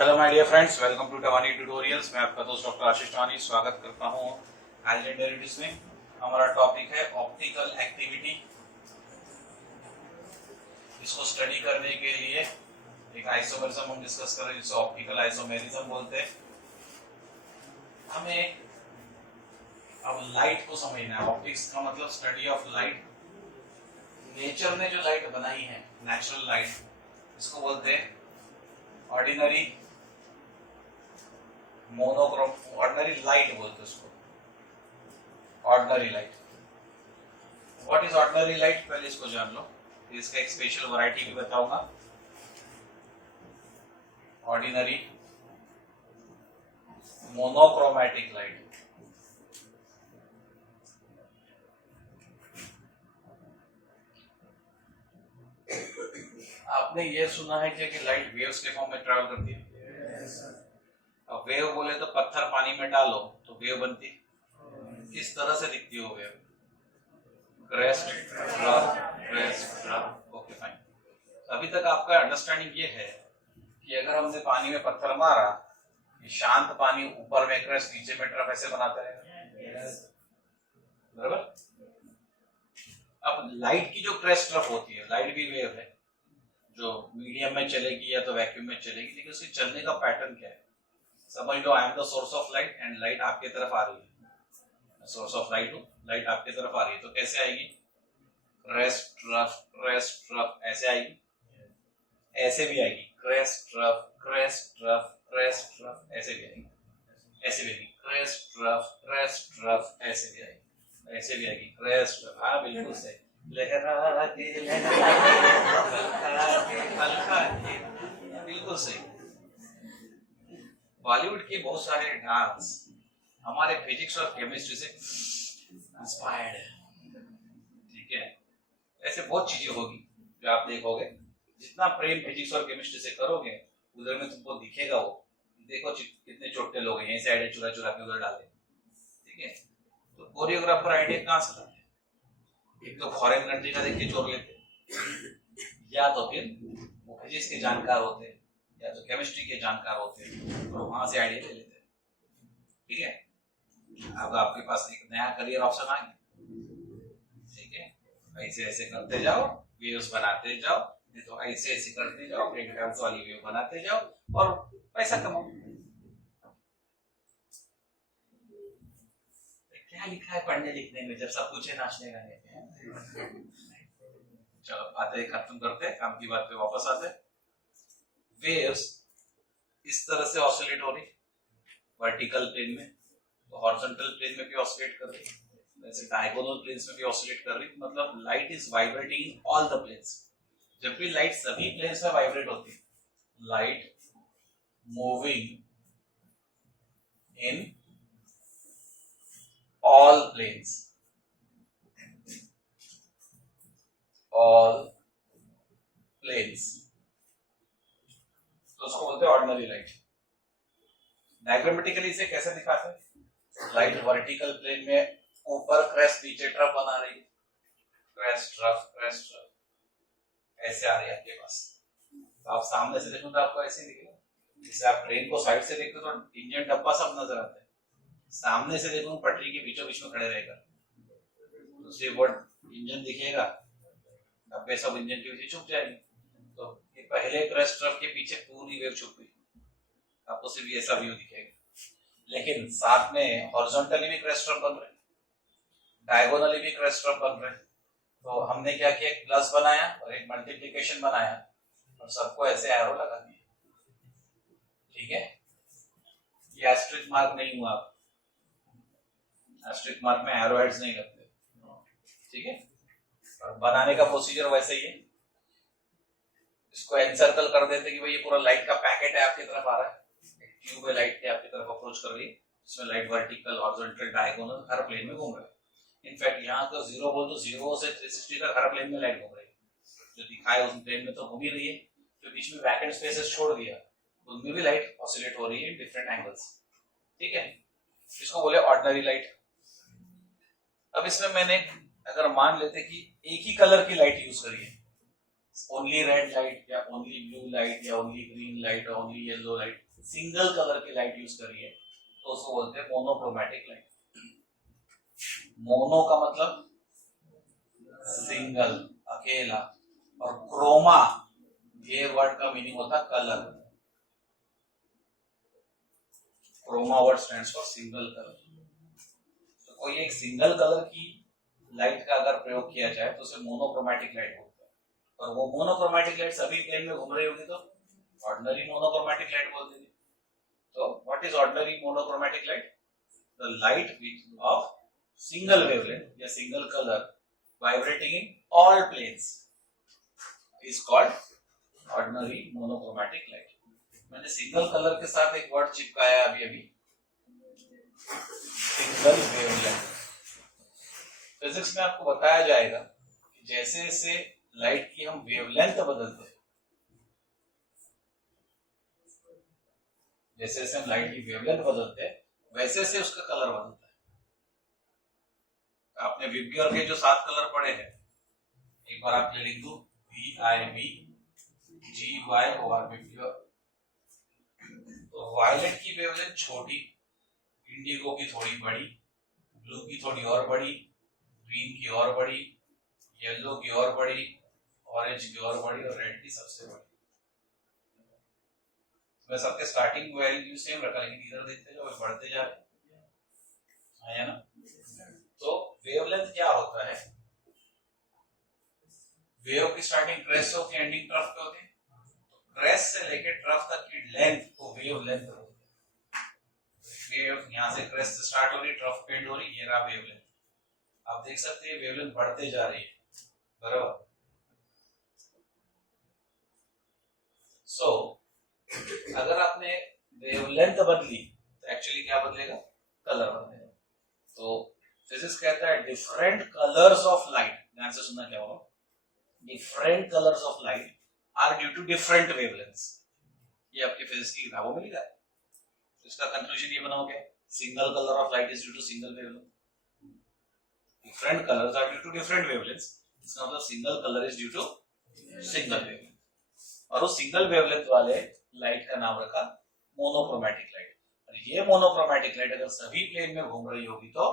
Hello my dear friends, welcome to Tawani tutorials. मैं आपका दोस्त डॉक्टर आशीष टवानी स्वागत करता हूं एल्जेब्रा डेरिवेटिव्स में। हमारा टॉपिक है ऑप्टिकल एक्टिविटी। इसको स्टडी करने के लिए एक आइसोमेरिज्म हम डिस्कस कर रहे हैं जिसे ऑप्टिकल आइसोमेरिज्म बोलते हैं। हमें अब लाइट को समझना है। ऑप्टिक्स का मतलब स्टडी ऑफ लाइट। नेचर ने जो लाइट बनाई है, नेचुरल लाइट, इसको बोलते हैं ऑर्डिनरी मोनोक्रोम, ऑर्डिनरी लाइट बोलते हैं उसको, ordinary light. What is ordinary light, पहले इसको जान लो। इसका एक स्पेशल वैरायटी भी बताऊंगा। Ordinary monochromatic light. आपने ये सुना है कि लाइट वेव्स के फॉर्म में ट्रैवल करती है। अब वेव बोले तो पत्थर पानी में डालो तो वेव बनती है। किस तरह से दिखती है वो wave? Crest, trough, crest, trough. Okay fine. अभी तक आपका अंडरस्टैंडिंग ये है कि अगर हमने पानी में पत्थर मारा, शांत पानी ऊपर में क्रेस्ट, नीचे में ट्रफ, ऐसे बनाता है, बराबर। अब लाइट की जो क्रेस्ट ट्रफ होती है, लाइट भी वेव है जो मीडियम में चलेगी या तो वैक्यूम में चलेगी, लेकिन उसके चलने का पैटर्न क्या है? समझ लो I am the source of light and light आपके तरफ आ रही है। सोर्स ऑफ लाइट हूं, लाइट आपके तरफ आ रही है, तो कैसे आएगी? क्रेस्ट ट्रफ ऐसे आएगी, ऐसे भी आएगी, क्रेस्ट ट्रफ ऐसे भी आएगी, ऐसे भी आएगी, क्रेस्ट ट्रफ ऐसे भी आएगी, ऐसे भी आएगी, क्रेस्ट ट्रफ। हाँ बिल्कुल सही। लहरा के बिल्कुल सही। बॉलीवुड के बहुत सारे डांस हमारे फिजिक्स और केमिस्ट्री से इंस्पायर्ड है, ठीक है। ऐसे बहुत चीजें होगी जो आप देखोगे। जितना प्रेम फिजिक्स और केमिस्ट्री से करोगे, उधर में तुमको दिखेगा वो। देखो कितने छोटे लोग हैं, यहीं से आइडिया चुरा चुरा के उधर डाले, ठीक है। तो कोरियोग्राफर आइडिया कहाँ से लाते? एक तो फॉरेन कंट्री का देख के चोर लेते, या तो फिर वो फिजिक्स के जानकार होते हैं या तो केमिस्ट्री के जानकार होते हैं और वहां से आइडिया ले लेते हैं, ठीक है। अब आपके पास एक नया करियर ऑप्शन आ गया, ठीक है। ऐसे ऐसे करते जाओ, वेव्स बनाते जाओ, नहीं तो ऐसे ऐसे करते जाओ, ब्रेक डांस वाली वेव बनाते जाओ और पैसा कमाओ। क्या लिखा है पढ़ने लिखने में जब सब कुछ है नाचने गाने में? चलो बातें खत्म करते हैं, काम की बात पे वापस आते हैं। वेव्स इस तरह से ऑसिलेट हो रही वर्टिकल प्लेन में, तो हॉरिजॉन्टल प्लेन में भी ऑसिलेट कर रही, वैसे डायगोनल प्लेन्स में भी ऑसिलेट कर रही। मतलब light is vibrating in all the planes. जब भी लाइट सभी प्लेन्स में वाइब्रेट होती है, light moving in all planes, all planes, तो उसको बोलते हैं ऑर्डिनरी लाइट। डायग्रामेटिकली इसे कैसे दिखाते हैं? लाइट वर्टिकल प्लेन में ऊपर क्रेस्ट, नीचे ट्रफ बना रही है, क्रेस्ट ट्रफ ऐसे आ रही है आपके पास। तो आप सामने से देखो तो आपको ऐसे दिखेगा। जैसे आप ट्रेन को साइड से देखते हो तो इंजन डब्बा सब नजर आता है, सामने से देखो पटरी के बीचों बीच में खड़े रहेगा तो सिर्फ वो इंजन दिखेगा, डब्बे सब इंजन के पीछे छुप जाएंगे। तो ये पहले क्रेस्ट ट्रफ के पीछे पूरी वेव छुप गई, आपको सिर्फ ऐसा व्यू दिखेगा। लेकिन साथ में हॉरिजॉन्टली भी क्रेस्ट ट्रफ बन रहे, डायगोनली भी क्रेस्ट ट्रफ बन रहे। तो हमने क्या किया, एक प्लस बनाया और एक मल्टीप्लिकेशन बनाया और सबको ऐसे एरो लगा दिया, ठीक है। ये एस्टेरिस्क मार्क नहीं हुआ, एस्टेरिस्क मार्क में एरो हेड्स नहीं लगते, ठीक है। और बनाने का प्रोसीजर वैसे ही है। इसको एनसर्कल कर देते कि भाई ये पूरा लाइट का पैकेट है आपकी तरफ आ रहा है, ट्यूब है लाइट के आपकी तरफ अप्रोच कर रही है, इसमें लाइट वर्टिकल, हॉरिजॉन्टल, डायगोनल हर प्लेन में घूम रहा है। इनफैक्ट यहाँ तो जीरो बोल तो 0 से 360 तक हर प्लेन में लाइट घूम रही है। जो दिखा है उस प्लेन में तो घूम ही रही है, जो बीच में वैकेंट स्पेसेस छोड़ दिया उनमें भी लाइट ऑसिलेट हो रही है डिफरेंट एंगल्स, ठीक है। इसको बोले ऑर्डिनरी लाइट। अब इसमें मैंने अगर मान लेते कि एक ही कलर की लाइट यूज करिए, ओनली रेड लाइट या ओनली ब्लू लाइट या ओनली ग्रीन लाइट या only yellow light, single colour की लाइट यूज करी है तो उसको बोलते हैं मोनोक्रोमैटिक लाइट। मोनो का मतलब सिंगल, अकेला, और क्रोमा ये वर्ड का मीनिंग होता है colour. Chroma word stands for single colour. तो कोई एक सिंगल कलर की लाइट का अगर प्रयोग किया जाए तो उसे मोनोक्रोमैटिक लाइट बोलते हैं, और वो मोनोक्रोमैटिक लाइट सभी प्लेन में घूम रही होगी तो ऑर्डिनरी मोनोक्रोमैटिक लाइट बोल देंगे। तो what is ordinary monochromatic light? The light which of single wavelength या single colour vibrating in all planes is called ordinary monochromatic light। मैंने सिंगल कलर के साथ एक वर्ड चिपकाया अभी सिंगल वेवलेंथ। फिजिक्स में आपको बताया जाएगा कि जैसे जैसे लाइट की हम वेवलेंथ बदलते हैं, जैसे जैसे हम लाइट की वेवलेंथ बदलते हैं वैसे से उसका कलर बदलता है। आपने विब्ग्योर के जो 7 कलर पढ़े हैं, एक बार आपने लिख दो VIBGYOR विब्ग्योर। तो वायलेट की वेवलेंथ छोटी, इंडिगो की थोड़ी बड़ी, ब्लू की थोड़ी और बड़ी, ग्रीन की और बड़ी, येलो की और बड़ी, ऑरेंज की और बड़ी, और रेड की सबसे बड़ी। मैं सबके स्टार्टिंग वैल्यू सेम रखा, लेकिन इधर देखते जाओ बढ़ते जा रहे हैं ना। तो वेवलेंथ क्या होता है? वेव की स्टार्टिंग क्रेस्ट होती है, एंडिंग ट्रफ पे होती है। क्रेस्ट से लेके ट्रफ तक की लेंथ को वेव लेंथ बोलते हैं। वेव यहां से क्रेस्ट से स्टार्ट हो रही, ट्रफ पे एंड हो रही, ये रहा वेवलेंथ। आप देख सकते हैं वेवलेंथ बढ़ते जा रही है, बराबर। सो अगर आपने वेवलेंथ बदली तो एक्चुअली क्या बदलेगा? कलर बदलेगा। तो फिजिक्स कहता है डिफरेंट कलर्स ऑफ लाइट, ध्यान से सुनना क्या होगा, different colours of light are due to different wavelengths. ये आपके फिजिक्स की किताबों में लिखा है। तो इसका कंक्लूजन ये बनाओगे, single colour of light is due to single wavelength, different colours are due to different wavelengths, इसका मतलब single colour is due to single wavelength. और उस सिंगल वेवलेंथ वाले लाइट का नाम रखा मोनोक्रोमैटिक लाइट। और ये मोनोक्रोमैटिक लाइट अगर सभी प्लेन में घूम रही होगी तो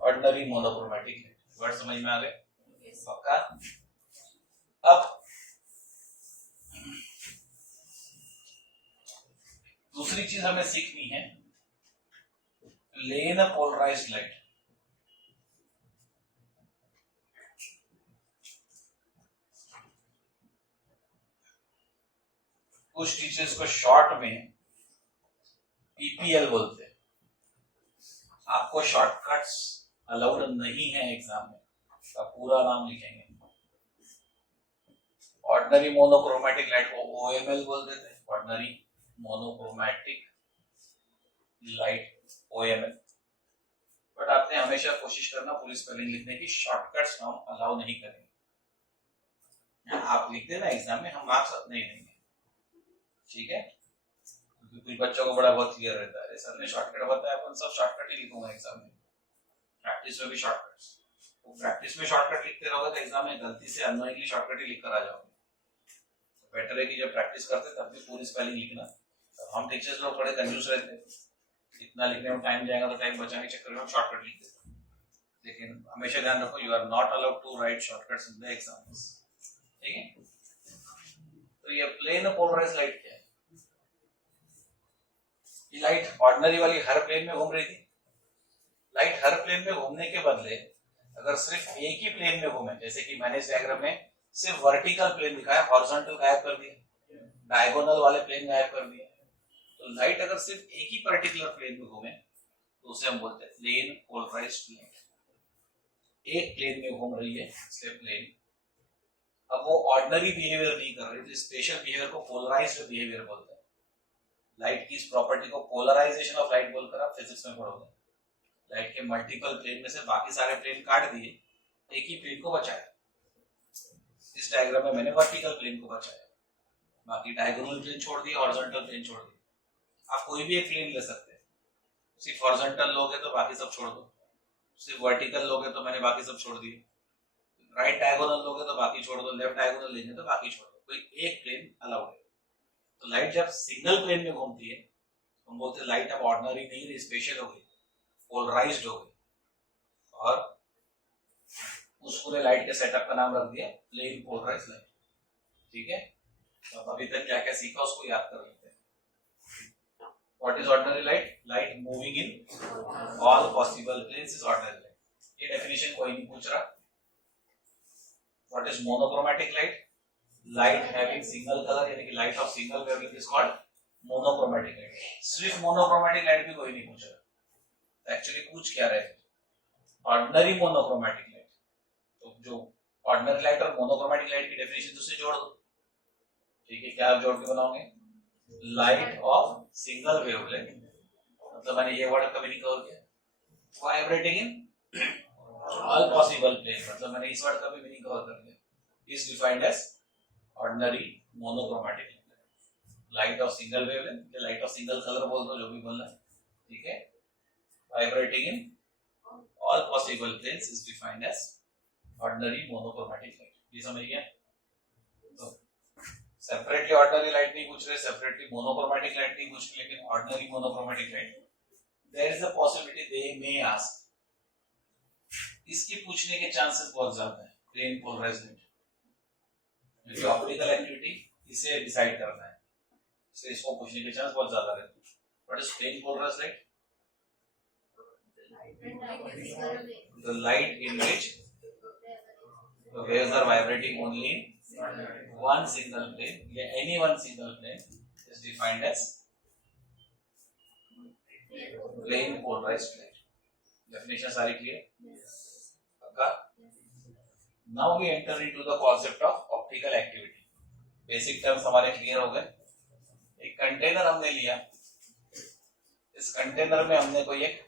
ऑर्डिनरी मोनोक्रोमैटिक लाइट। वर्ड समझ में आ गए? पक्का? अब दूसरी चीज हमें सीखनी है, प्लेन पोलराइज्ड लाइट। कुछ टीचर्स को शॉर्ट में पीपीएल बोलते हैं। आपको शॉर्टकट्स अलाउड नहीं है एग्जाम में, का पूरा नाम लिखेंगे। ऑर्डिनरी मोनोक्रोमैटिक लाइट को ओएमएल बोल देते हैं, ordinary monochromatic light OML. But आपने हमेशा कोशिश करना पूरी स्पेलिंग लिखने की, शॉर्टकट्स हम अलाउ नहीं करेंगे। आप लिखते ना एग्जाम में, हम मार्क्स नहीं देंगे, ठीक है? क्योंकि कुछ बच्चों को बड़ा बहुत क्लियर रहता है, सर ने शॉर्टकट बताया, अपन सब शॉर्टकट ही लिखूंगा एग्जाम में। प्रैक्टिस में भी शॉर्टकट्स, तो प्रैक्टिस में शॉर्टकट लिखते रहोगे तो एग्जाम में गलती से अननोइंगली शॉर्टकट ही लिख कर आ जाओगे। तो बेटर है कि जब प्रैक्टिस करते तब भी पूरी स्पेलिंग लिखना। तो हम टीचर्स लोग थोड़े कंफ्यूज रहते हैं, इतना लिखने में टाइम जाएगा तो टाइम बचाने के चक्कर में हम शॉर्टकट लिख देते हैं। लेकिन हमेशा ध्यान रखो, you are not allowed to write shortcuts in the exams, ठीक है? तो ये प्लेन पोलराइज्ड लाइट क्या है? ये लाइट ऑर्डिनरी वाली हर प्लेन में घूम रही थी। लाइट हर प्लेन में घूमने के बदले अगर सिर्फ एक ही प्लेन में घूमे, जैसे कि मैंने इस डायग्राम में सिर्फ वर्टिकल प्लेन दिखाया, हॉरिजॉन्टल गायब कर दिया, डायगोनल वाले प्लेन गायब कर दिए, तो लाइट अगर सिर्फ एक ही पर्टिकुलर प्लेन में घूमे तो उसे हम बोलते हैं प्लेन पोलराइज्ड लाइट। एक प्लेन में घूम रही है इसलिए प्लेन। अब वो ऑर्डिनरी बिहेवियर नहीं कर रही, तो स्पेशल बिहेवियर को पोलराइज्ड बिहेवियर बोलते हैं। लाइट की इस प्रॉपर्टी को पोलराइजेशन ऑफ लाइट बोलकर आप फिजिक्स में पढ़ोगे। लाइट के मल्टीपल प्लेन में से बाकी सारे प्लेन काट दिए, एक ही प्लेन को बचाया। इस डायग्राम में मैंने वर्टिकल प्लेन को बचाया, बाकी डायगोनल प्लेन छोड़ दिए, हॉरिजॉन्टल प्लेन छोड़ दिए। आप कोई भी एक प्लेन ले सकते हैं, सिर्फ हॉरिजॉन्टल लोगे तो बाकी सब छोड़ दो, सिर्फ वर्टिकल लोगे तो मैंने बाकी सब छोड़ दिए, राइट डायगोनल लोगे तो बाकी छोड़ दो, लेफ्ट डायगोनल लेंगे तो बाकी छोड़ दो, कोई एक प्लेन अलाउड है। तो लाइट जब सिंगल प्लेन में घूमती है हम बोलते हैं लाइट अब ऑर्डिनरी नहीं रही, स्पेशल हो गई, पोलराइज्ड हो गई, और उस पूरे लाइट के सेटअप का नाम रख दिया प्लेन पोलराइज्ड लाइट। ठीक है, तो अभी तक क्या क्या सीखा उसको याद कर लेते हैं। What is ordinary light? Light moving in all possible planes is ordinary light. ये डेफिनेशन कोई नहीं पूछ रहा। What is monochromatic light? Light having single colour, यानी कि light of single wavelength is called monochromatic light. सिर्फ मोनोक्रोमैटिक लाइट भी कोई नहीं पूछ रहा। एक्चुअली पूछ क्या रहे थे? Ordinary monochromatic light. तो जो ऑर्डिनरी लाइट और मोनोक्रोमैटिक लाइट की डेफिनेशन उससे जोड़ दो। ठीक है, क्या आप जोड़ के बनाओगे? लाइट ऑफ सिंगल वेवलेंथ, मतलब मैंने ये वर्ड कभी नहीं कवर किया। Vibrating in all possible plane, मतलब मैंने इस वर्ड का भी मीनिंग कवर कर दिया। Is defined as ordinary monochromatic light of single wavelength, या लाइट ऑफ सिंगल कलर बोल दो, जो भी बोलना है। ठीक है, vibrating in all possible planes is defined as ordinary monochromatic light. ये समझ गया? तो सेपरेटली ऑर्डिनरी लाइट नहीं पूछ रहे, सेपरेटली मोनोक्रोमैटिक लाइट नहीं पूछ रहे, लेकिन ordinary monochromatic light there is a possibility they may ask, इसकी पूछने के चांसेस बहुत ज्यादा है। प्लेन पोलराइज्ड लाइट, क्योंकि ऑप्टिकल एक्टिविटी इसे डिसाइड करना है, इसलिए इसको पूछने के चांस बहुत ज्यादा रहते हैं। What is plane polarised light? The light in which the waves are vibrating only in one single plane, या any one single plane is defined as plane polarized light. Definition सारी clear? पक्का? Now we enter into the concept of optical activity. Basic terms हमारे clear हो गए। एक container हमने लिया, इस कंटेनर में हमने कोई एक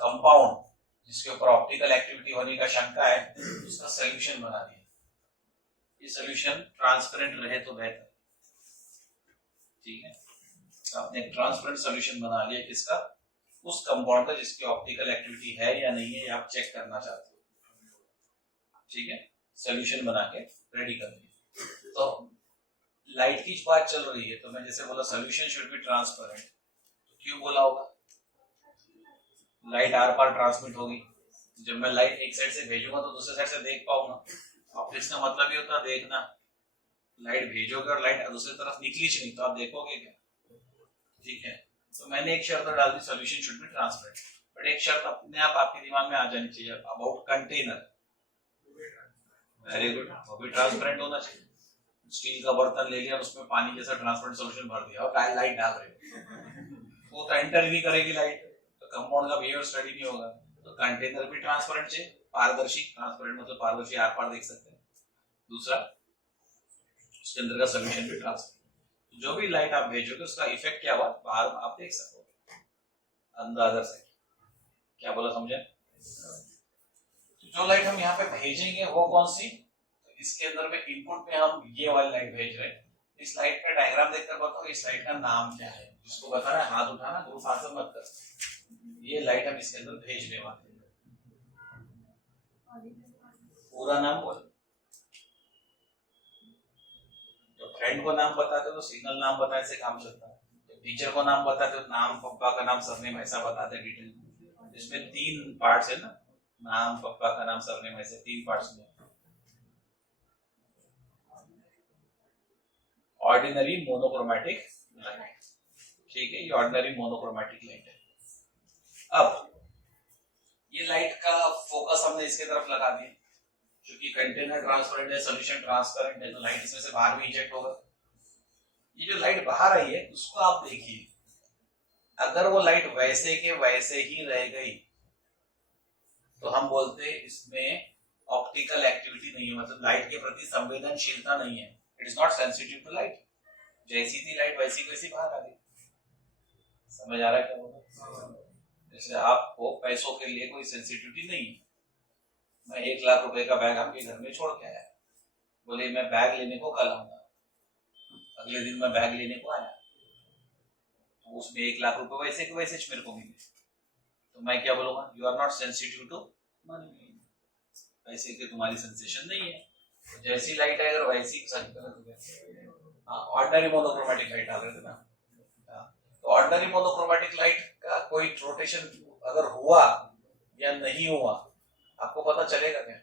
कंपाउंड जिसके ऊपर ऑप्टिकल एक्टिविटी होने का शंका है उसका सॉल्यूशन बना दिया। ये सॉल्यूशन ट्रांसपेरेंट रहे तो बेहतर। ठीक है, आपने एक ट्रांसपेरेंट सॉल्यूशन बना लिया किसका? उस कंपाउंड का जिसकी ऑप्टिकल एक्टिविटी है या नहीं है, आप चेक करना चाहते हो। ठीक है, सॉल्यूशन बना के रेडी कर दिया। तो लाइट की बात चल रही है, तो मैं जैसे बोला सॉल्यूशन शुड बी ट्रांसपेरेंट, तो क्यों बोला होगा? लाइट आर पार ट्रांसमिट होगी। जब मैं लाइट एक साइड से भेजूंगा तो दूसरे साइड से देख पाऊंगा। ऑप्टिक्स का मतलब ही होता है देखना। लाइट भेजोगे और लाइट दूसरी तरफ निकली नहीं तो आप देखोगे क्या? ठीक है, तो मैंने एक शर्त डाल दी, solution should be transparent. But एक शर्त अपने आप आपके दिमाग में आ जानी चाहिए अबाउट कंटेनर। वेरी गुड, वो भी ट्रांसपेरेंट होना चाहिए। स्टील का बर्तन ले लिया, उसमें पानी जैसा ट्रांसपेरेंट सॉल्यूशन भर दिया और लाइट डाल रहे, वो तो एंटर ही नहीं करेगी लाइट, तो कंपाउंड का बिहेवियर स्टडी नहीं होगा। तो कंटेनर भी ट्रांसपेरेंट चाहिए, पारदर्शी। ट्रांसपेरेंट मतलब पारदर्शी, आर पार देख सकते हैं। दूसरा, उसके अंदर का सॉल्यूशन भी ट्रांसपेरेंट। जो भी लाइट आप भेजोगे उसका इफेक्ट क्या हुआ बाहर आप देख सकोगे ऑन द अदर साइड। क्या बोला समझे? जो लाइट हम यहाँ पे भेजेंगे वो कौन सी? तो इसके अंदर में इनपुट में हम ये वाली लाइट भेज रहे हैं। इस लाइट का डायग्राम देखकर बताओ इस लाइट का नाम क्या है। जिसको बताना है हाथ उठाना, ग्रुप आंसर मत कर। ये लाइट हम इसके अंदर भेजने वाले हैं। पूरा नाम बोल। तो फ्रेंड को नाम बताते तो सिंगल नाम बताने से काम चलता है। तो टीचर को नाम बताते तो नाम, पप्पा का नाम, सरनेम ऐसा बताते डिटेल। इसमें 3 पार्ट्स है ना, नाम, पप्पा का नाम, सरनेम, ऐसे 3 पार्ट्स में। Ordinary monochromatic light. ठीक है, ये ऑर्डिनरी मोनोक्रोमैटिक लाइट है। अब ये लाइट का फोकस हमने इसके तरफ लगा दिया, क्योंकि कंटेनर ट्रांसपेरेंट है, सॉल्यूशन ट्रांसपेरेंट है, तो लाइट इसमें से बाहर भी इंजेक्ट होगा। ये जो लाइट बाहर आई है उसको आप देखिए, अगर वो लाइट वैसे के वैसे ही रह गई तो हम बोलते इसमें ऑप्टिकल एक्टिविटी नहीं है, मतलब लाइट के प्रति संवेदनशीलता नहीं है। It is not sensitive to light. जैसी थी लाइट वैसी वैसी बाहर आ गई। समझ आ रहा है क्या बोला? जैसे आपको पैसों के लिए कोई सेंसिटिविटी नहीं है। मैं 1 लाख रुपए का बैग आपके घर में छोड़ के आया, बोले मैं बैग लेने को कल आऊंगा, अगले दिन मैं बैग लेने को आया, तो उसमें 1 लाख रुपए वैसे के वैसे मेरे को मिले, तो मैं क्या बोलूंगा? You are not sensitive to money. पैसे की तुम्हारी सेंसेशन नहीं है। तो जैसी लाइट है अगर वैसी ऑर्डिनरी मोनोक्रोमेटिक लाइट डाल रहे थे ना। तो ऑर्डिनरी मोनोक्रोमेटिक लाइट का कोई रोटेशन अगर हुआ या नहीं हुआ आपको पता चलेगा क्या?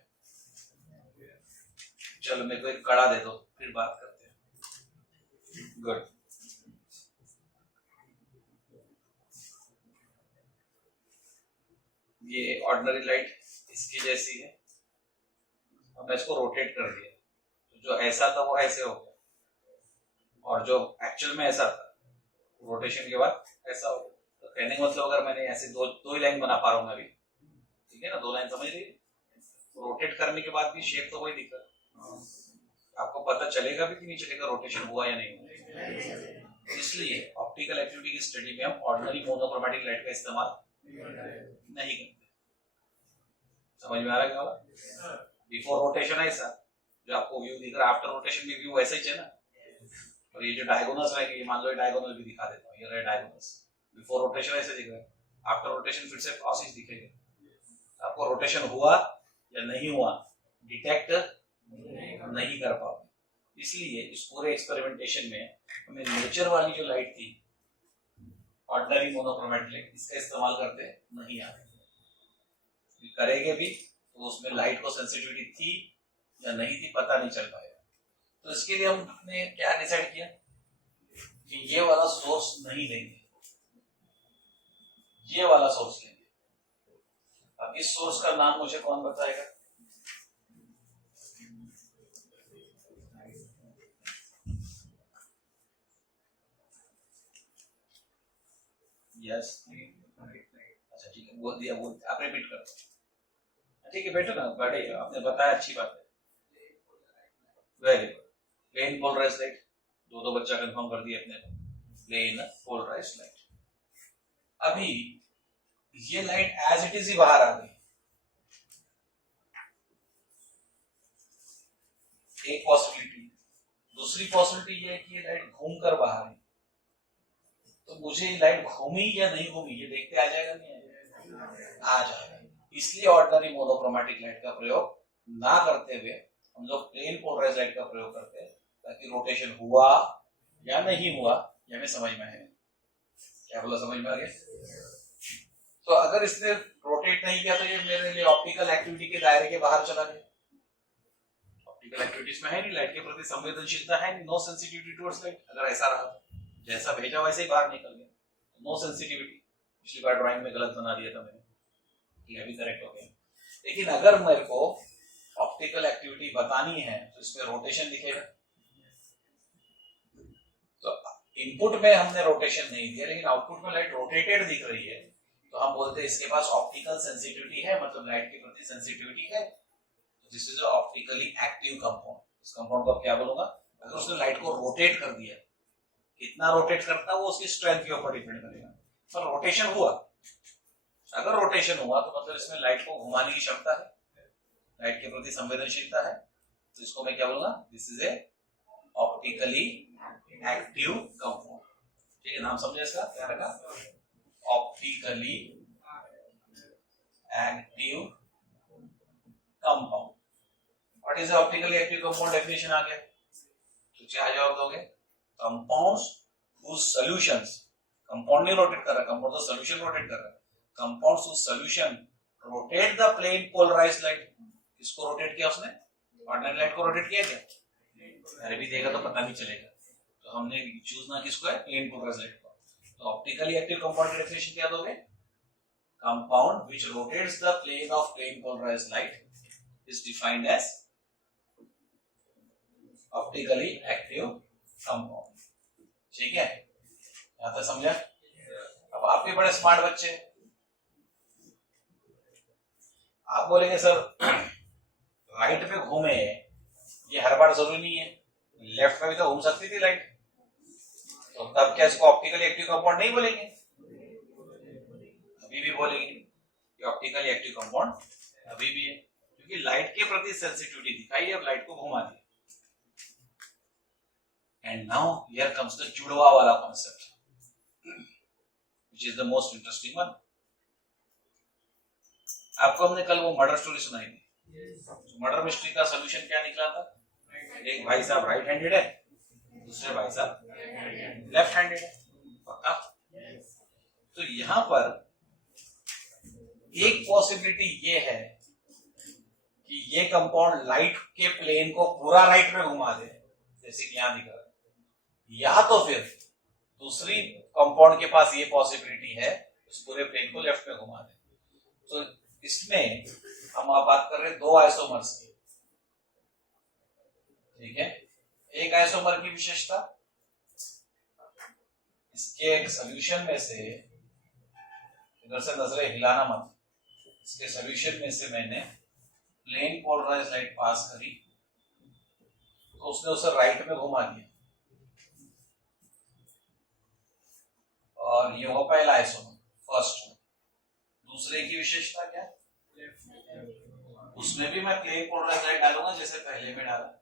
चलो मेरे को एक कड़ा दे दो फिर बात करते हैं। गुड। ये ऑर्डिनरी लाइट इसकी जैसी है, हमने इसको रोटेट कर दिया, तो जो ऐसा था वो ऐसे हो गया, और जो एक्चुअल में ऐसा था रोटेशन के बाद ऐसा हो गया। तो कहने का मतलब अगर मैंने ऐसे दो ही लाइन बना पा रहा हूँ अभी, ठीक है ना, 2 लाइन समझ रही, रोटेट करने के बाद भी शेप तो वही दिख रहा है, आपको पता चलेगा भी कि नहीं चलेगा रोटेशन हुआ या नहीं हुआ। इसलिए ऑप्टिकल एक्टिविटी की स्टडी में हम ऑर्डिनरी मोनोक्रोमेटिक लाइट का इस्तेमाल नहीं करते। समझ में आ रहा है? बिफोर रोटेशन ऐसा जो आपको व्यू दिख रहा है, आफ्टर रोटेशन भी व्यू ऐसा ही है ना। और ये जो डायगोनल्स रहेंगे, ये मान लो डायगोनल भी दिखा देता हूँ, ये रहे डायगोनल्स। बिफोर रोटेशन ऐसे दिख रहा है, आफ्टर रोटेशन फिर से क्रॉसेस दिखेगा। आपको रोटेशन हुआ या नहीं हुआ डिटेक्ट नहीं कर पाओगे। इसलिए इस पूरे एक्सपेरिमेंटेशन में हमें नेचर वाली जो लाइट थी ऑर्डिनरी मोनोक्रोमेटिक लाइट, इसका इस्तेमाल करते नहीं आते। करेंगे भी तो उसमें लाइट को सेंसिटिविटी थी या नहीं थी पता नहीं चल पाएगा। तो इसके लिए हमने क्या डिसाइड किया कि ये वाला सोर्स नहीं लेंगे, ये वाला सोर्स लेंगे। अब इस सोर्स का नाम मुझे कौन बताएगा? यस, अच्छा ठीक है, बोल दिया, बोल आप रिपीट करो। ठीक है बेटा ना, बड़े आपने बताया, अच्छी बात है, very good. Plane polarised light, दो बच्चा कंफर्म कर दिया अपने को, प्लेन पोलराइज्ड लाइट। अभी ये लाइट एज इट इज ही बाहर आ गई, एक पॉसिबिलिटी। दूसरी पॉसिबिलिटी ये है कि ये लाइट घूम कर बाहर आई, तो मुझे ये लाइट घूमी या नहीं घूमी ये देखते आ जाएगा, नहीं आ जाएगा। इसलिए ऑर्डिनरी मोनोक्रोमेटिक लाइट का प्रयोग ना करते हुए हम लोग प्लेन पोलराइज्ड लाइट का प्रयोग करते हैं, ताकि रोटेशन हुआ या नहीं हुआ ये हमें समझ में आए। क्या बोला, समझ में आ गया? तो अगर इसने रोटेट नहीं किया तो ये मेरे लिए ऑप्टिकल एक्टिविटी के दायरे के बाहर चला गया। ऑप्टिकल एक्टिविटीज में है नहीं, लाइट के प्रति संवेदनशीलता है नहीं, नो सेंसिटिविटी टुवर्ड्स लाइट। अगर ऐसा रहा जैसा भेजा वैसे ही बाहर निकल गया, नो सेंसिटिविटी। पिछली बार ड्राइंग में गलत बना दिया था मैंने, ये भी करेक्ट हो गया। लेकिन अगर मेरे को ऑप्टिकल एक्टिविटी बतानी है तो इसमें रोटेशन दिखेगा। तो इनपुट में हमने रोटेशन नहीं दिया, लेकिन आउटपुट में लाइट रोटेटेड दिख रही है, तो हम बोलते हैं इसके पास ऑप्टिकल सेंसिटिविटी है, मतलब लाइट के प्रति सेंसिटिविटी है। This is optically active compound. इस कंपाउंड को क्या बोलूंगा? अगर उसने लाइट को रोटेट कर दिया, कितना रोटेट करता है वो उसकी स्ट्रेंथ के ऊपर डिपेंड करेगा। पर रोटेशन हुआ, अगर रोटेशन हुआ तो मतलब इसमें लाइट को घुमाने की क्षमता है, लाइट के प्रति संवेदनशीलता है, तो इसको मैं क्या बोलूंगा? This is a optically active compound. ठीक है, नाम समझे इसका क्या रखा? Optically active compound. What is optically active compound? Definition आ गया, तो क्या जवाब दोगे? कंपाउंड्स whose solutions, कंपाउंड नहीं रोटेट कर रहा, कंपाउंड तो सॉल्यूशन रोटेट कर रहा है। Compounds whose solution rotate the plane polarized light। किसको रोटेट किया उसने? ऑर्डिनरी लाइट को रोटेट किया क्या? अरे भी देगा तो पता नहीं चलेगा, तो हमने चूज ना किसको है? प्लेन पोलराइज्ड लाइट को। तो ऑप्टिकली एक्टिव कंपाउंड की डेफिनेशन क्या दोगे? Compound which rotates the plane of plane polarized light is defined as optically active compound. ठीक है, यहां तक समझा? अब आप भी बड़े स्मार्ट बच्चे, आप बोलेंगे सर राइट पे घूमे ये हर बार जरूरी नहीं है, लेफ्ट पे भी तो घूम सकती थी लाइट, तो तब क्या इसको ऑप्टिकली एक्टिव कंपाउंड नहीं बोलेंगे? अभी भी बोलेंगे कि ऑप्टिकली एक्टिव कंपाउंड अभी भी है, क्योंकि लाइट के प्रति सेंसिटिविटी दिखाई, अब लाइट को घुमा दिया। And now here comes the जुड़वा वाला concept, which is the most interesting one. आपको हमने कल वो मर्डर स्टोरी सुनाई थी। मर्डर मिस्ट्री का सॉल्यूशन क्या निकला था? एक भाई साहब राइट हैंडेड है, दूसरे भाई साहब लेफ्ट हैंडेड है, पक्का। तो यहां पर एक पॉसिबिलिटी ये है कि ये कंपाउंड लाइट के प्लेन को पूरा राइट में घुमा दे, जैसे कि यहां दिख रहा है, या तो फिर दूसरी कंपाउंड के पास ये पॉसिबिलिटी है उस पूरे प्लेन को लेफ्ट में घुमा दे। तो इसमें हम आप बात कर रहे हैं दो आइसोमर्स की, ठीक है। एक आइसोमर की विशेषता, इसके सॉल्यूशन में से, इधर से नजरें हिलाना मत, इसके सॉल्यूशन में से मैंने प्लेन पोलराइज लाइट पास करी तो उसने उसे राइट में घुमा दिया, और ये वो पहला आइसोमर, फर्स्ट में। दूसरे की विशेषता क्या, उसमें भी मैं प्लेन पोलराइज लाइट डालूंगा जैसे पहले में डाला।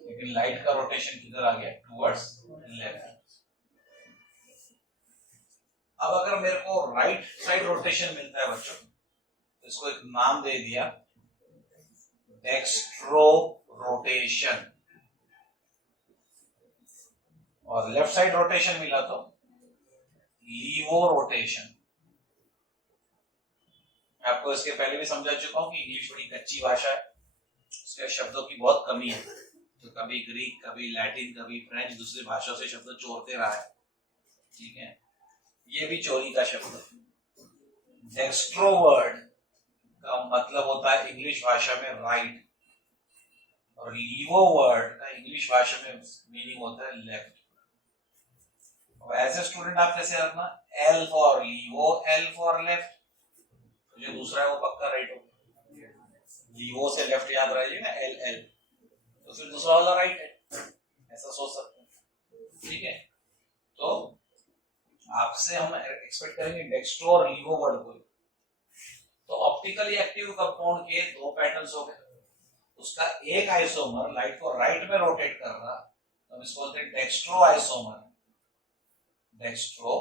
लेकिन लाइट का रोटेशन किधर आ गया, टुवर्ड्स लेफ्ट। अब अगर मेरे को राइट साइड रोटेशन मिलता है बच्चों, तो इसको एक नाम दे दिया डेक्स्ट्रो रोटेशन, और लेफ्ट साइड रोटेशन मिला तो लीवो रोटेशन। मैं आपको इसके पहले भी समझा चुका हूं कि इंग्लिश बड़ी कच्ची भाषा है, उसके शब्दों की बहुत कमी है, तो कभी ग्रीक, कभी लैटिन, कभी फ्रेंच, दूसरी भाषाओं से शब्द चोरते रहा है, ठीक है। ये भी चोरी का शब्द है। डेक्स्ट्रो वर्ड का मतलब होता है इंग्लिश भाषा में राइट, और लीवो वर्ड का इंग्लिश भाषा में मीनिंग होता है लेफ्ट। एज ए स्टूडेंट आप कैसे रखना, L for laevo, L for left, जो दूसरा है वो पक्का राइट होगा। लीवो से लेफ्ट याद रहिए ना, एल एल, तो फिर दूसरा वाला राइट है, ऐसा सोच सकते हैं, ठीक है। तो आपसे हम एक्सपेक्ट करेंगे डेक्स्ट्रो और लीवो वर्ड को। तो ऑप्टिकली एक्टिव कंपाउंड के दो पैटर्न्स हो गए, उसका एक आइसोमर लाइट को राइट में रोटेट कर रहा, तो हम इसको बोलते हैं डेक्स्ट्रो आइसोमर। डेक्स्ट्रो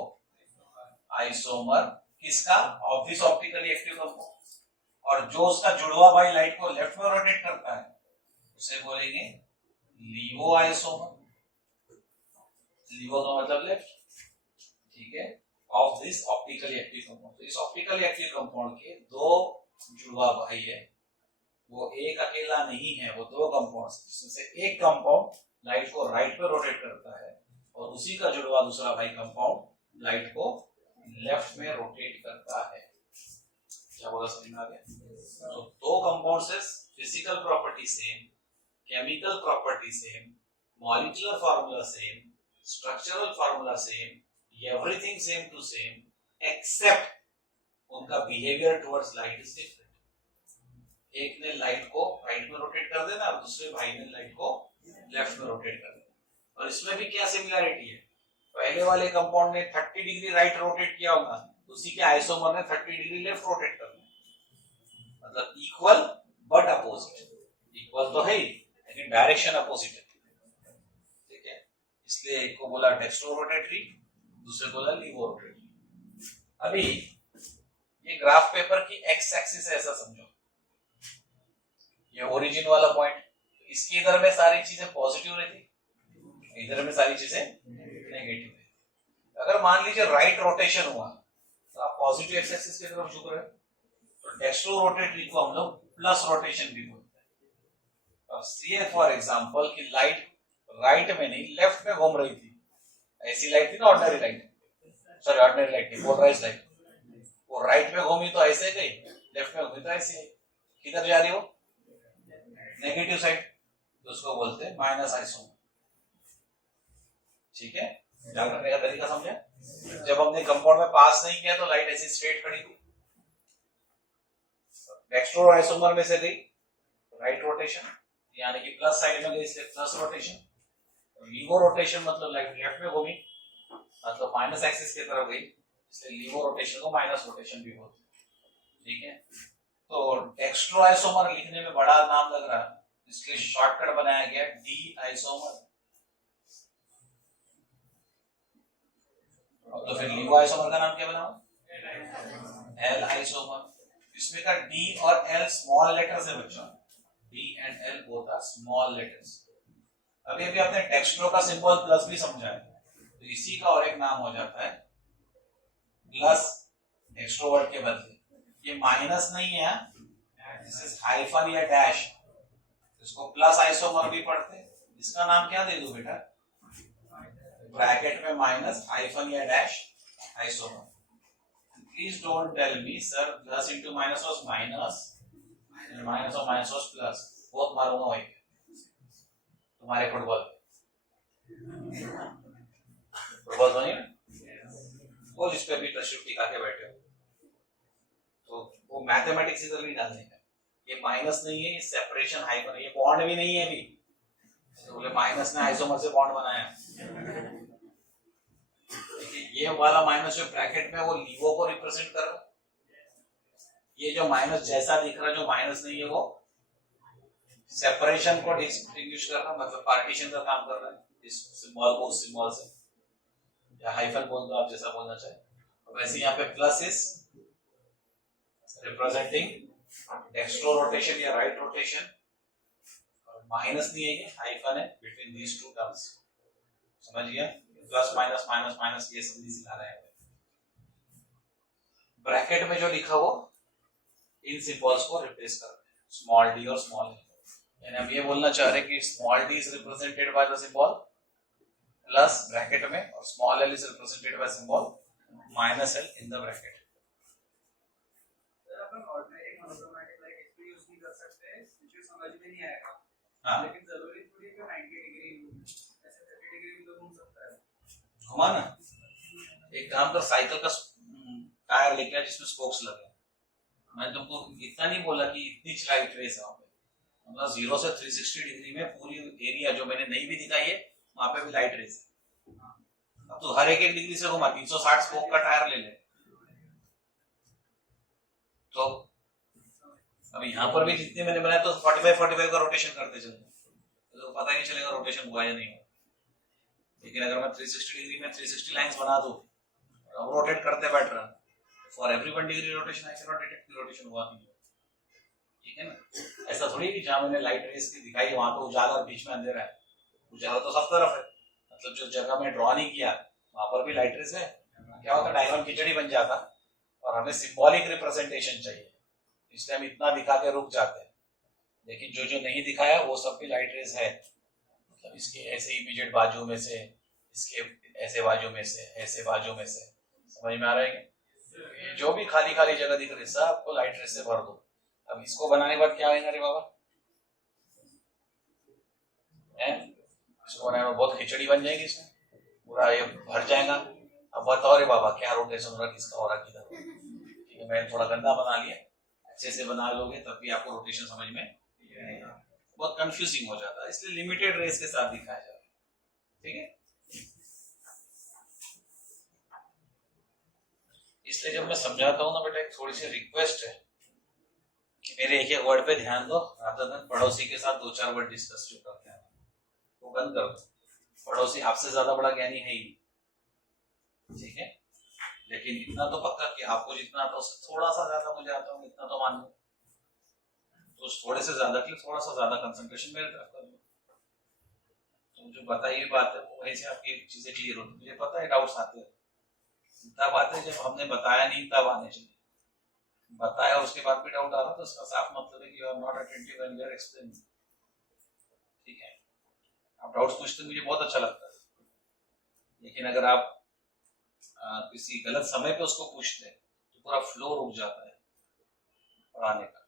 आइसोमर किसका, of this optically active compound. और जो उसका जुड़वा भाई लाइट को लेफ्ट में रोटेट करता है उसे बोलेंगे लीवो आइसोमर। लीवो का मतलब लेफ्ट, ठीक है, of this optically active compound. तो इस ऑप्टिकली एक्टिव कंपाउंड के दो जुड़वा भाई है, वो एक अकेला नहीं है, वो दो कंपाउंड्स, जिसमें से एक कंपाउंड लाइट को राइट पे रोटेट करता है और उसी का जुड़वा दूसरा भाई कंपाउंड लाइट को लेफ्ट में रोटेट करता है। क्या बोला, समझ में आ गया? तो दो कंपाउंड्स है, physical property same, chemical property same, molecular formula same, structural formula same, everything same to same, except उनका behaviour towards light is different. एक ने लाइट को राइट में रोटेट कर देना और दूसरे भाई ने लाइट को लेफ्ट में रोटेट कर देना। और इसमें भी क्या सिमिलरिटी है, पहले वाले कंपाउंड ने 30 डिग्री राइट रोटेट किया होगा, उसी के आइसोमर ने 30 डिग्री लेफ्ट रोटेट करना, मतलब इक्वल बट अपोजिट। इक्वल तो है ही लेकिन डायरेक्शन अपोजिट है, ठीक है। इसलिए एक को बोला डेक्स्ट्रो रोटेटरी, दूसरे को बोला लीवो रोटेटरी। अभी ये ग्राफ पेपर की एक्स एक्सिस है, ऐसा समझो, ये ओरिजिन वाला पॉइंट, इसकी इधर में सारी चीजें पॉजिटिव रहती, इधर में सारी चीजें नेगेटिव रहती। अगर मान लीजिए राइट रोटेशन हुआ तो आप पॉजिटिव एक्स एक्सिस की तरफ झुक रहे हो, तो डेक्स्ट्रो रोटेटरी को हम लोग प्लस रोटेशन भी बोलते हैं। अब सी फॉर एग्जांपल कि लाइट राइट में नहीं लेफ्ट में घूम रही थी, ऐसी लाइट थी ना, ordinary light, sorry ordinary light नहीं, पोलराइज्ड लाइट, वो राइट में घूमी तो ऐसे गई, लेफ्ट में घूमी तो ऐसे गई, किधर जा रही हो, नेगेटिव साइड, तो उसको बोलते हैं माइनस आइसोमर, ठीक है। ध्यान रखने का तरीका समझे, जब हमने कंपाउंड में पास नहीं किया तो लाइट ऐसी स्ट्रेट खड़ी थी, डेक्स्ट्रो आइसोमर में से गई राइट रोटेशन, यानी कि प्लस साइड में गई इसलिए प्लस रोटेशन। लीवो रोटेशन मतलब लाइट लेफ्ट में घूमी, मतलब माइनस एक्सिस की तरफ गई, इसलिए लीवो रोटेशन को माइनस रोटेशन भी बोलते हैं, ठीक है। तो डेक्स्ट्रो आइसोमर लिखने में बड़ा नाम लग रहा है, इसलिए शॉर्टकट बनाया गया डी आइसोमर। तो फिर लीवो आइसोमर का नाम क्या बनाओ, एल आइसोमर। इसमें का डी और एल स्मॉल लेटर्स है बच्चों, D and L both are small letters. अभी अभी आपने डेक्स्ट्रो का सिंबल प्लस भी समझा है, तो इसी का और एक नाम हो जाता है प्लस एक्सट्रोवर्ट के बदले। ये माइनस नहीं है, दिस इज हाइफन या डैश, इसको प्लस आइसोमर भी पढ़ते हैं। इसका नाम क्या दे दूं बेटा, ब्रैकेट में माइनस हाइफन या dash isomer. Please don't tell me sir plus into minus was minus, minus और माइनस वाज प्लस, बहुत मारूंगा वही तुम्हारे फुटबॉल फुटबॉल तो नहीं वो जिस पे भी तशरीफ टिका के बैठे हो, तो वो मैथमेटिक्स इधर नहीं डालने का। ये माइनस नहीं है, ये सेपरेशन हाइफन है, ये बॉन्ड भी नहीं है अभी, तो बोले माइनस ने आइसोमर से बॉन्ड बनाया। ये वाला माइनस जो ब्रैकेट में वो लीवो को रिप्रेजेंट कर रहा है, ये जो माइनस जैसा दिख रहा है जो माइनस नहीं है वो सेपरेशन को डिस्टिंग्विश कर रहा है, मतलब पार्टीशन का काम कर रहा है इस सिंबल को उस सिंबल से, या हाइफन बोल दो आप जैसा बोलना चाहे। वैसे यहाँ पे plus is representing dextro rotation या राइट रोटेशन, और माइनस नहीं है, ये हाइफन है बिटवीन दीस टू टर्म्स। समझ गया, प्लस माइनस माइनस माइनस ये संधि सिखा रहे हैं। ब्रैकेट में जो लिखा वो इन सिंबल्स को रिप्लेस कर रहे हैं, स्मॉल डी और स्मॉल एल। यानी हम ये बोलना चाह रहे हैं कि small D is represented by the symbol plus bracket में, और small L is represented by symbol minus L in the bracket. Sir upon ordinary monochromatic light इसको यूज नहीं कर सकते, मुझे समझ में नहीं आएगा। हाँ, लेकिन जरूरी थोड़ी है कि 90 डिग्री ऐसे 30 डिग्री भी तो घूम सकता है। घुमा ना, एक काम कर, साइकिल का टायर लेके आ जिसमें स्पोक्स लगे। मैंने तुमको इतना नहीं बोला कि इतनी चलाई ट्रेस है, मतलब 0 से 360 डिग्री में पूरी एरिया जो मैंने नहीं भी दिखाई है वहां पे भी लाइट रेस है। अब तो हर एक डिग्री से घुमा, 360 स्पोक का टायर ले ले, तो अब यहाँ पर भी जितने मैंने बनाया तो 45 का रोटेशन करते चलते, तो पता ही नहीं चलेगा रोटेशन हुआ या नहीं हुआ। लेकिन अगर मैं 360 डिग्री में 360 लाइंस बना दूं और रोटेट करते बैठ रहा, for every 1 degree rotation I can not detect the rotation हुआ नहीं। ठीक है ना, ऐसा थोड़ी है कि जहां मैंने लाइट रेस की दिखाई वहां पे उजाला और बीच में अंधेरा है, उजाला तो सब तरफ है, मतलब जो जगह में ड्रॉ नहीं किया वहां पर भी लाइट रेस है। क्या होता है, डायग्राम खिचड़ी बन जाता, और हमें सिंबॉलिक रिप्रेजेंटेशन चाहिए, इसलिए हम इतना दिखा के रुक जाते हैं। लेकिन जो जो नहीं दिखाया वो सब भी लाइट रेस है, मतलब इसके ऐसे इमीडिएट बाजू में से, इसके ऐसे बाजू में से, ऐसे बाजू में से, समझ में आ रहा है? जो भी खाली खाली जगह दिख रही है सब आपको लाइट रेस से भर दो। अब इसको बनाने के बाद क्या होगा रे बाबा, इसको बनाने में बहुत खिचड़ी बन जाएगी, इसमें पूरा ये भर जाएगा। अब बताओ रे बाबा क्या रोटेशन हो रहा, किसका हो रहा, किधर। ठीक है, मैंने थोड़ा गंदा बना लिया, अच्छे से बना लोगे तब भी आपको रोटेशन समझ में नहीं आएगा, बहुत कंफ्यूजिंग हो जाता है, इसलिए लिमिटेड रेस के साथ दिखाया जाता है। ठीक है, इसलिए जब मैं समझाता हूँ ना बेटा, एक थोड़ी सी रिक्वेस्ट है कि मेरे एक एक वर्ड पे ध्यान दो, रादर देन पड़ोसी के साथ 2-4 वर्ड डिस्कस जो करते हैं वो बंद कर दो। पड़ोसी आपसे ज्यादा बड़ा ज्ञानी है ही नहीं, ठीक है, लेकिन इतना तो पक्का कि आपको जितना आता है उससे थोड़ा सा ज्यादा मुझे आता है, इतना तो मान लो, तो थोड़े से ज्यादा के लिए थोड़ा सा ज्यादा कंसंट्रेशन मेरे तरफ कर लो। तो जो बताई हुई बात है वो वहीं से आपकी चीजें क्लियर होती है। मुझे पता है डाउट्स आते हैं, तब आते जब हमने बताया नहीं तब आने चाहिए, बताया उसके बाद भी डाउट आ रहा तो इसका साफ मतलब है कि you are not attentive when you are explaining. ठीक है, आप डाउट्स पूछते मुझे बहुत अच्छा लगता है, लेकिन अगर आप किसी गलत समय पे उसको पूछते हैं तो पूरा फ्लो रुक जाता है पढ़ाने का।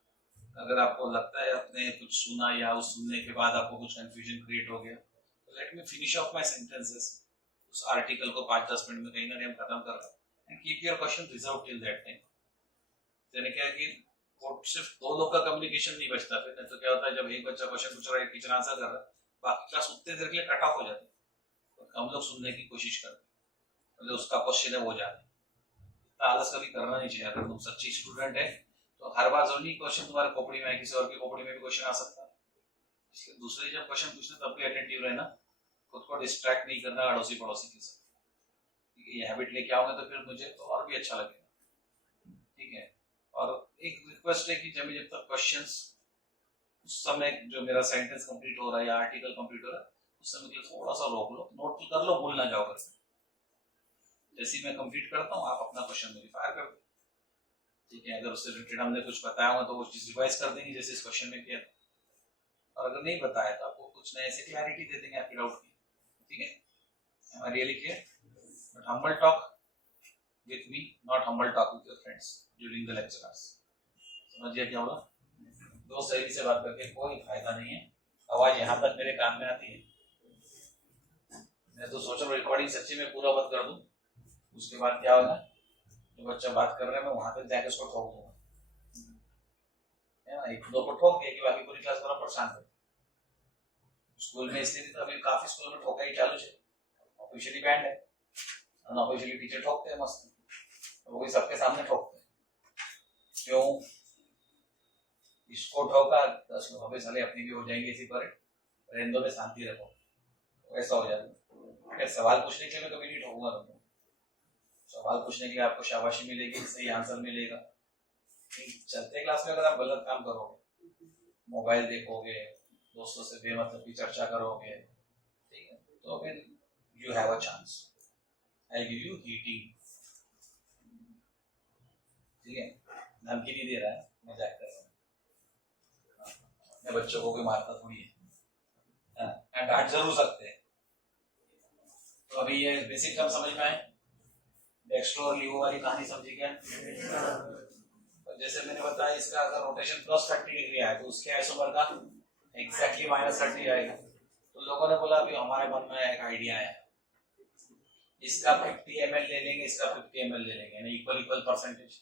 अगर आपको लगता है आपने कुछ सुना या उस सुनने के बाद आपको कुछ कंफ्यूजन क्रिएट हो गया, तो let me finish off my sentences, उस आर्टिकल को 5-10 मिनट में कहीं ना कहीं हम खत्म कर रहे हैं, and keep your question reserve till that time. यानी क्या है कि वो सिर्फ 2 लोग का कम्युनिकेशन नहीं बचता, फिर नहीं तो क्या होता है जब एक बच्चा क्वेश्चन पूछ रहा है, टीचर आंसर कर रहा है, बाकी क्लास उतने देर के लिए कट ऑफ हो जाती है, तो हम लोग सुनने की कोशिश करते हैं, मतलब उसका क्वेश्चन है वो जाने। इतना आलस कभी करना नहीं चाहिए। अगर तुम सच्ची स्टूडेंट है तो हर बार जरूरी क्वेश्चन तुम्हारे खोपड़ी में है, किसी और की खोपड़ी में भी क्वेश्चन आ सकता है, इसलिए दूसरे जब क्वेश्चन पूछने तब भी अटेंटिव रहना, खुद को डिस्ट्रैक्ट नहीं करना अड़ोसी पड़ोसी के साथ। ये हैबिट लेके आओगे तो फिर मुझे तो और भी अच्छा लगेगा। ठीक है। और एक रिक्वेस्ट है कि जब तक क्वेश्चंस उस समय जो मेरा सेंटेंस कंप्लीट हो रहा है या आर्टिकल कंप्लीट हो रहा है उस समय के लिए थोड़ा सा रोक लो, नोट कर लो, भूल ना जाओ करके। जैसे ही मैं कंप्लीट करता हूँ आप अपना क्वेश्चन मेरी फायर कर दो, ठीक है। अगर उससे रिलेटेड हमने कुछ बताया हुआ तो वो चीज रिवाइज कर देंगे जैसे इस क्वेश्चन में किया था, और अगर नहीं बताया तो आपको कुछ नए से क्लैरिटी दे देंगे आपके डाउट की, ठीक है। Am I really clear? But humble talk with me, not humble talk with your friends during the lecture hours. समझिए क्या बोला? दोस्त सहेली से बात करके कोई फायदा नहीं है। आवाज यहाँ तक मेरे कान में आती है, मैं तो सोच रहा हूँ रिकॉर्डिंग सच्ची में पूरा बंद कर दूं, उसके बाद क्या होगा, जो बच्चा बात कर रहा है मैं वहां तक जाके उसको ठोक दूंगा, है ना। एक दो को ठोक दिया कि बाकी पूरी क्लास बराबर शांत है। स्कूल में इसलिए तो अभी काफी स्कूल में ठोका ही चालू है, ऑफिशियली बैंड है, अनऑफिशियली टीचर ठोकते हैं मस्त, तो वो भी सबके सामने ठोकते हैं। क्यों? इसको ठोका 10 लोग हमें साले अपनी भी हो जाएंगे इसी पर, रेंदो में शांति रखो, तो ऐसा हो जाता है। सवाल पूछने के लिए कभी नहीं ठोकूंगा तुमको, सवाल पूछने के लिए आपको शाबाशी मिलेगी, सही आंसर मिलेगा। चलते क्लास में अगर आप गलत काम करोगे, मोबाइल देखोगे, दोस्तों से बेमतलब की चर्चा करोगे, ठीक है, तो फिर you have a chance. I'll give you heating. ठीक है, धमकी नहीं दे रहा है, मजाक कर रहा हूँ। मैं बच्चों को कोई मारता थोड़ी है, डांट जरूर सकते हैं। तो अभी ये बेसिक टर्म समझ में आए, डेक्स्ट्रो और लीवो वाली कहानी समझी क्या? जैसे मैंने बताया इसका अगर रोटेशन प्लस 30 डिग्री आए तो उसके आइसोमर का एग्जैक्टली -30 आएगा। तो लोगों ने बोला अभी हमारे मन में एक आइडिया है, इसका 50 ml ले लेंगे, इसका 50 ml ले लेंगे, यानी इक्वल परसेंटेज।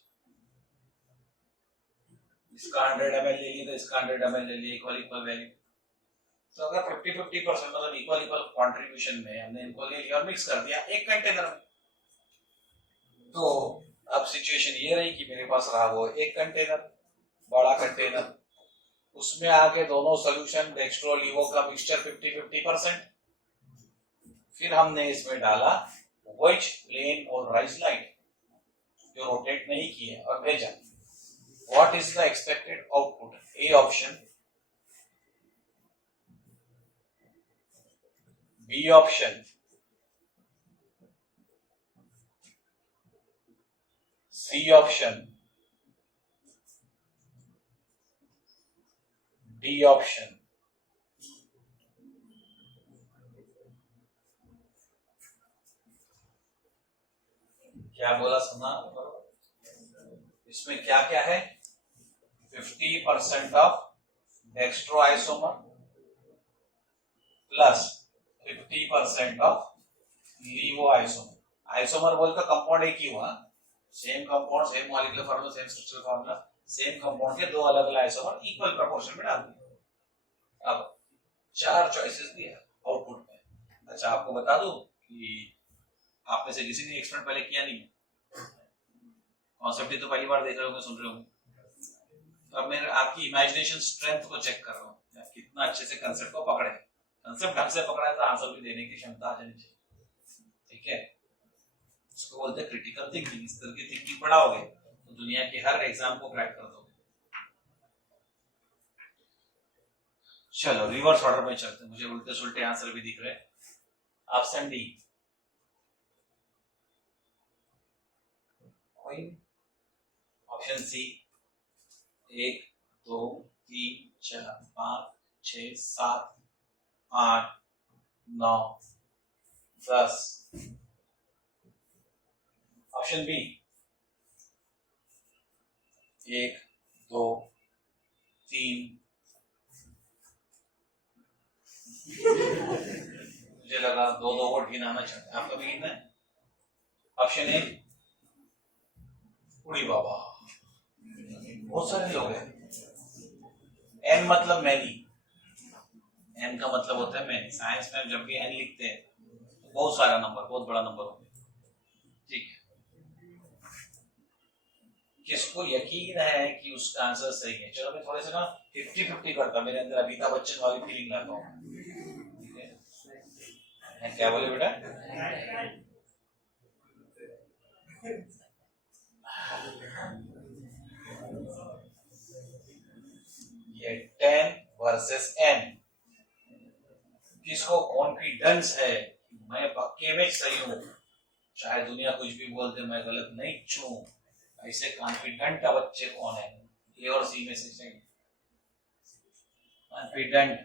इसका 100 ml ले लिए तो इसका 100 ml ले लिए, इक्वल वैल्यू। तो अगर 50-50% मतलब इक्वल कंट्रीब्यूशन में हमने इनको ले लिया और मिक्स कर दिया एक कंटेनर में, तो अब सिचुएशन ये रही कि मेरे पास रहा वो एक कंटेनर, बड़ा कंटेनर, उसमें आगे दोनों सोल्यूशन डेक्स्ट्रो लीवो का मिक्सचर 50-50%। फिर हमने इसमें डाला व्हाइट प्लेन पोलराइज्ड लाइट जो रोटेट नहीं की है और भेजा। What is the expected output? A option, B option, C option, D option. क्या बोला सुना? इसमें क्या क्या है? 50% of dextro isomer plus 50% of laevo isomer. Isomer बोलते कंपाउंड एक ही हुआ, same compound, same molecular formula, same structural formula, same compound के दो अलग अलग आइसोमर इक्वल प्रोपोर्शन में डाल दिए। अब 4 चॉइसेस दिए आउटपुट में। अच्छा आपको बता दूं कि आप में से किसी ने एक्सपेरिमेंट पहले किया नहीं, कॉन्सेप्ट ही तो पहली बार देख रहे होंगे, सुन रहे होंगे। तो अब मैं आपकी इमेजिनेशन स्ट्रेंथ को चेक कर रहा हूँ, आप कितना अच्छे से कंसेप्ट को पकड़े। कंसेप्ट ढंग से पकड़ा है तो आंसर भी देने की क्षमता आ जानी चाहिए, ठीक है। इसको बोलते हैं क्रिटिकल थिंकिंग। इस तरह की थिंकिंग पढ़ाओगे तो दुनिया के हर एग्जाम को क्रैक कर दोगे। चलो रिवर्स ऑर्डर में चलते हैं, मुझे उल्टे सुल्टे आंसर भी दिख रहे हैं। Option D, option C 1 2 3 4 5 6 7 8 9 10। Option B 1 2 3 मुझे लगा 2 वोट गिनाना चाहते, आपका भी गिनना है। ऑप्शन ए, उड़ी बाबा, बहुत सारे लोग हैं। एन मतलब मैनी, एन का मतलब होता है मैनी। साइंस में जब भी एन लिखते हैं तो बहुत सारा नंबर, बहुत बड़ा नंबर होता है, ठीक है। किसको यकीन है कि उसका आंसर सही है? चलो मैं थोड़े से ना 50-50 करता, मेरे अंदर अमिताभ बच्चन वाली फीलिंग लाता हूँ, ठीक है। क्या बोले बेटा? Versus N. किसको कॉन्फिडेंस है मैं पक्के में सही हूं, चाहे दुनिया कुछ भी बोल दे मैं गलत नहीं छू, ऐसे कॉन्फिडेंट बच्चे कौन है? ए और सी में से चाहिए कॉन्फिडेंट,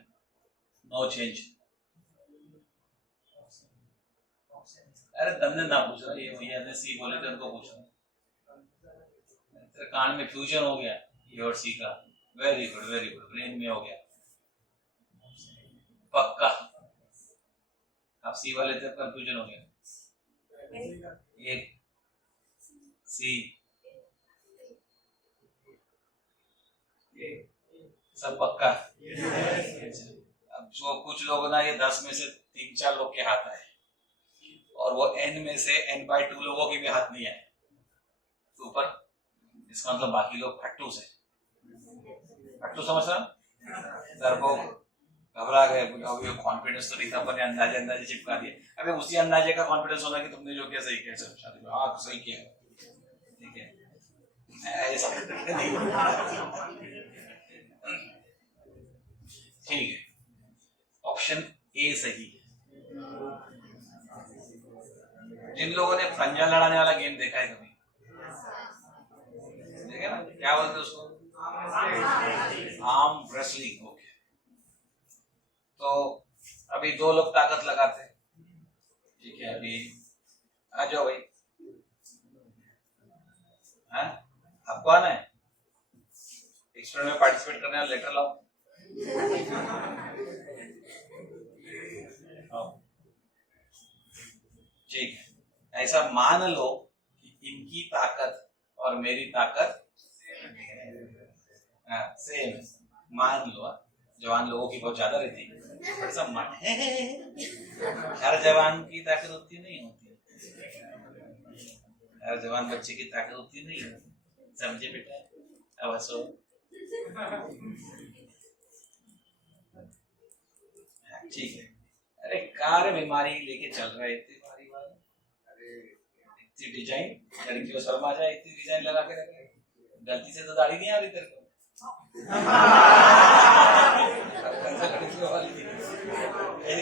नो चेंज। अरे तुमने ना पूछा, ये भैया ने सी बोले थे उनको पूछा, तेरे कान में फ्यूजन हो गया ए और सी का। वेरी गुड ब्रेन में हो गया पक्का। आप सी वाले थे कंफ्यूजन हो गया, ए सी सब पक्का। अब जो कुछ लोग ना, ये 10 में से 3-4 लोग के हाथ आए और वो n में से n/2 लोगों के भी हाथ नहीं आए तो ऊपर, इसका मतलब बाकी लोग फट्टू से। फट्टू समझ रहा, डरपोक, घबरा गए, कॉन्फिडेंस तो नहीं था पर अंदाजे चिपका दिए। अबे उसी अंदाजे का कॉन्फिडेंस होना कि तुमने जो किया सही किया, सब शादी में हाँ सही किया, ठीक है ऐसा नहीं। ठीक है, ऑप्शन ए सही है। जिन लोगों ने पंजा लड़ाने वाला गेम देखा है कभी, देखे ना, क्या बोलते हैं उसको, आर्म रेसलिंग। ओके, तो अभी 2 लोग ताकत लगाते हैं, ठीक है, अभी आ जाओ भाई, हाँ आपको आना है एक्सपेरिमेंट में पार्टिसिपेट करने वाला, लेटर लाओ। ठीक है, ऐसा मान लो कि इनकी ताकत और मेरी ताकत सेम, मान लो। जवान लोगों की बहुत ज्यादा रहती है, ऐसा मान हर जवान की ताकत होती नहीं होती, हर जवान बच्चे की ताकत होती नहीं है, समझे बेटा? अब हंसो। ठीक है, अरे कार बीमारी लेके चल रहा है, इतनी भारी वाली, अरे इतनी डिजाइन, लड़कियों शर्म आ जाए, इतनी डिजाइन लगा के रखे, गलती से तो दाढ़ी नहीं आ रही तेरे को।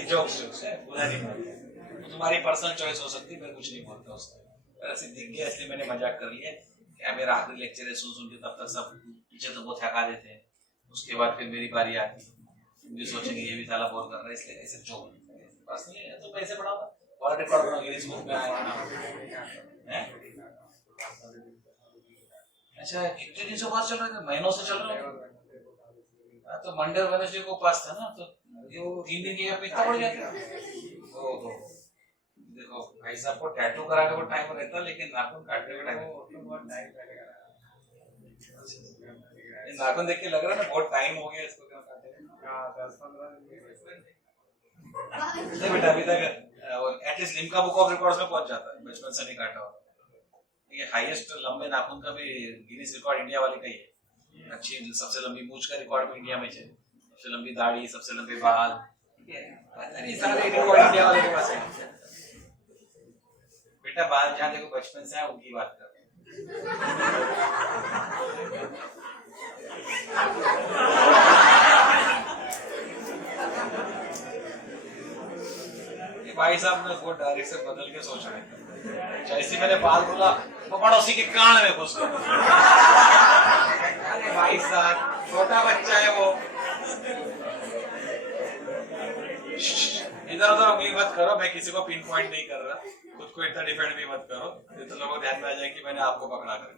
जोक्स है, बुरा नहीं मानता, तुम्हारी पर्सनल चॉइस हो सकती है, मैं कुछ नहीं बोलता उसका, ऐसे दिख गया इसलिए मैंने मजाक कर लिया। क्या मेरा आखिरी लेक्चर है, सुन के तब तक सब टीचर तो बहुत थका देते हैं, उसके बाद फिर मेरी बारी आती है, मुझे सोचेंगे ये भी साला बोर कर रहा है, इसलिए ऐसे जोक बस नहीं है तो पैसे बढ़ाओ और रिकॉर्ड बनाओ, गिनीज बुक में आएगा ना। अच्छा, कितने दिन से उपवास चल रहे थे? महीनों से चल रहे हैं। तो मंडे और वेडनेसडे को उपवास था ना, तो ये 3 दिन की इतना बढ़ गया। ओहो, देखो भाई साहब को टैटू कराने को टाइम रहता, लेकिन नाखून काटने का टाइम बहुत टाइम लगेगा। नाखून देख के लग रहा है ना बहुत टाइम हो गया इसको काटे। हां 10-15 दिन नहीं बेटा, अभी तक at least Limca book of records में पहुंच जाता है, बचपन से नहीं काटा हो। ये हाईएस्ट लंबे नाखून का भी गिनीज रिकॉर्ड इंडिया वाले का ही है। अच्छी सबसे लंबी मूंछ का रिकॉर्ड भी इंडिया में है, सबसे लंबी दाढ़ी, सबसे लंबे बाल, ये सारे रिकॉर्ड इंडिया वाले के पास है। बेटा बाल जहाँ देखो बचपन से है उनकी बात कर रहे हैं। भाई साहब ने वो डायरेक्ट से बदल के सोच रहे थे, जैसे मैंने बाल बोला वो पड़ोसी के कान में घुस गया। अरे भाई साहब छोटा बच्चा है वो, इधर उधर उंगली मत करो, मैं किसी को पिन पॉइंट नहीं कर रहा, खुद को इतना डिफेंड भी मत करो, तो लोगों को ध्यान में आ जाए कि मैंने आपको पकड़ा कर।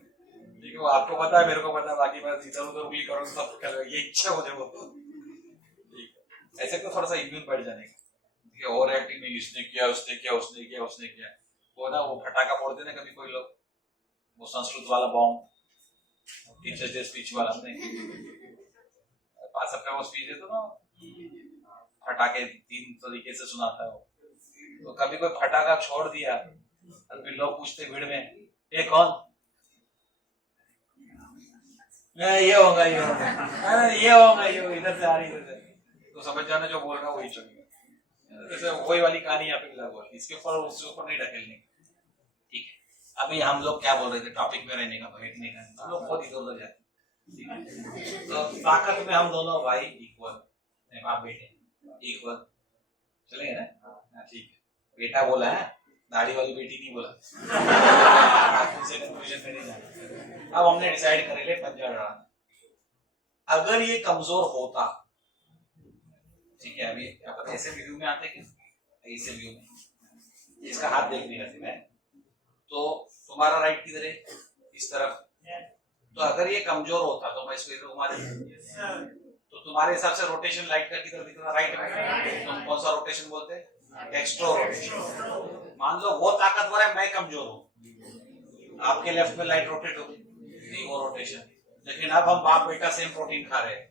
ठीक है, वो आपको पता है, मेरे को पता है, बाकी मैं इधर उधर उंगली करूँ सब कर, ये इच्छा मुझे वो। ठीक है, ऐसे तो थोड़ा सा इम्यून बढ़ जाने का, ओवर एक्टिंग नहीं, इसने किया उसने किया उसने किया उसने किया, वो ना वो फटाका फोड़ते ना कभी कोई लोग, वो संस्कृत वाला बॉम्ब, टीचर्स डे स्पीच वाला, सबका वो स्पीच देता ना, फटाके 3 तरीके से सुनाता है वो, तो कभी कोई फटाका छोड़ दिया और फिर लोग पूछते भीड़ में ये कौन, ये होगा ये होगा ये होगा ये, इधर से आ रही इधर से, तो समझ जाना जो बोल रहा है वही चलेगा। जैसे वही वाली कहानी यहाँ पे लागू है, इसके ऊपर उसके ऊपर नहीं ढकेलने। ठीक है, अभी हम लोग क्या बोल रहे थे, टॉपिक में रहने का, बैठने का, हम लोग बहुत इधर उधर जाते हैं। तो ताकत में हम दोनों भाई इक्वल, नहीं, बाप बेटे इक्वल चलेगा ना? हाँ ठीक है, बेटा बोला है, दाढ़ी वाली बेटी नहीं बोला। उसे कंफ्यूजन में नहीं जाना। अब हमने डिसाइड कर लिया पंजा लड़ाना। अगर ये कमजोर होता, ठीक है, अभी आप ऐसे व्यू में आते कि ऐसे व्यू में, इसका हाथ देखने का है, तो तुम्हारा राइट किधर है? इस तरफ। तो अगर ये कमजोर होता तो मैं इसको इधर घुमा देता, तो तुम्हारे हिसाब से रोटेशन लाइट का किधर दिख रहा? राइट में। तुम कौन सा रोटेशन बोलते हैं? Dextro rotation. मान लो वो ताकतवर है, मैं कमजोर हूँ, आपके लेफ्ट में लाइट रोटेट होगी, नहीं वो रोटेशन। लेकिन अब हम बाप बेटा सेम प्रोटीन खा रहे हैं,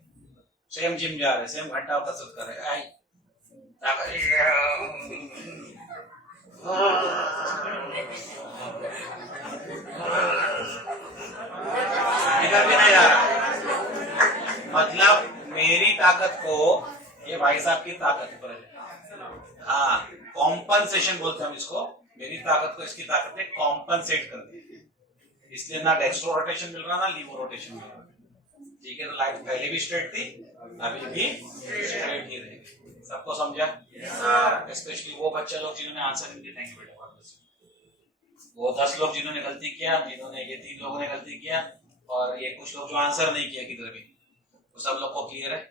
सेम जिम जा रहे हैं, सेम घंटा कसरत कर रहे हैं, इधर भी नहीं जा रहा। मतलब मेरी ताकत को ये भाई साहब की ताकत पर है। हाँ, कॉम्पनसेशन बोलते हैं हम इसको। मेरी ताकत को इसकी ताकत ने कॉम्पनसेट कर दिया, इसलिए ना डेक्स्ट्रो रोटेशन मिल रहा ना लीवो रोटेशन मिल रहा। ठीक है, तो लाइट पहले भी स्ट्रेट थी, अभी भी स्ट्रेट ही रहेगी। सबको समझा? स्पेशली वो बच्चे लोग जिन्होंने आंसर नहीं दिया, थैंक यू बेटा। वो 10 लोग जिन्होंने गलती किया, जिन्होंने ये 3 लोगों ने गलती किया, और ये कुछ लोग जो आंसर नहीं किया किधर भी, वो सब लोग को क्लियर है।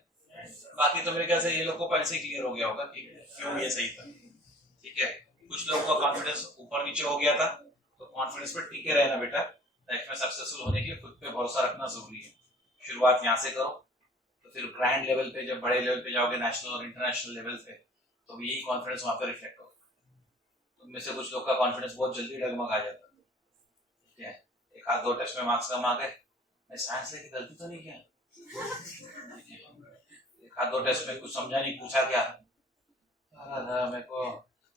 बाकी तो मेरे ख्याल से ये लोग को पहले से क्लियर हो गया होगा कि क्यों ये सही था। ठीक है, कुछ लोगों का कॉन्फिडेंस ऊपर नीचे हो गया था, तो कॉन्फिडेंस पर टिके रहना बेटा। लाइफ में सक्सेसफुल होने के लिए खुद पे भरोसा रखना जरूरी है। शुरुआत यहाँ से करो, तो फिर ग्रैंड लेवल पे, जब बड़े लेवल पे जाओगे, नेशनल और इंटरनेशनल लेवल पे, तो यही कॉन्फिडेंस वहां पे रिफ्लेक्ट होगा। तुम में से कुछ लोग का कॉन्फिडेंस बहुत जल्दी डगमगा जाता है। ठीक है, 1-2 टेस्ट में मार्क्स कम आ गए, मैं साइंस लेके गलती तो नहीं किया। 1-2 टेस्ट में कुछ समझा नहीं, पूछा क्या, मेरे को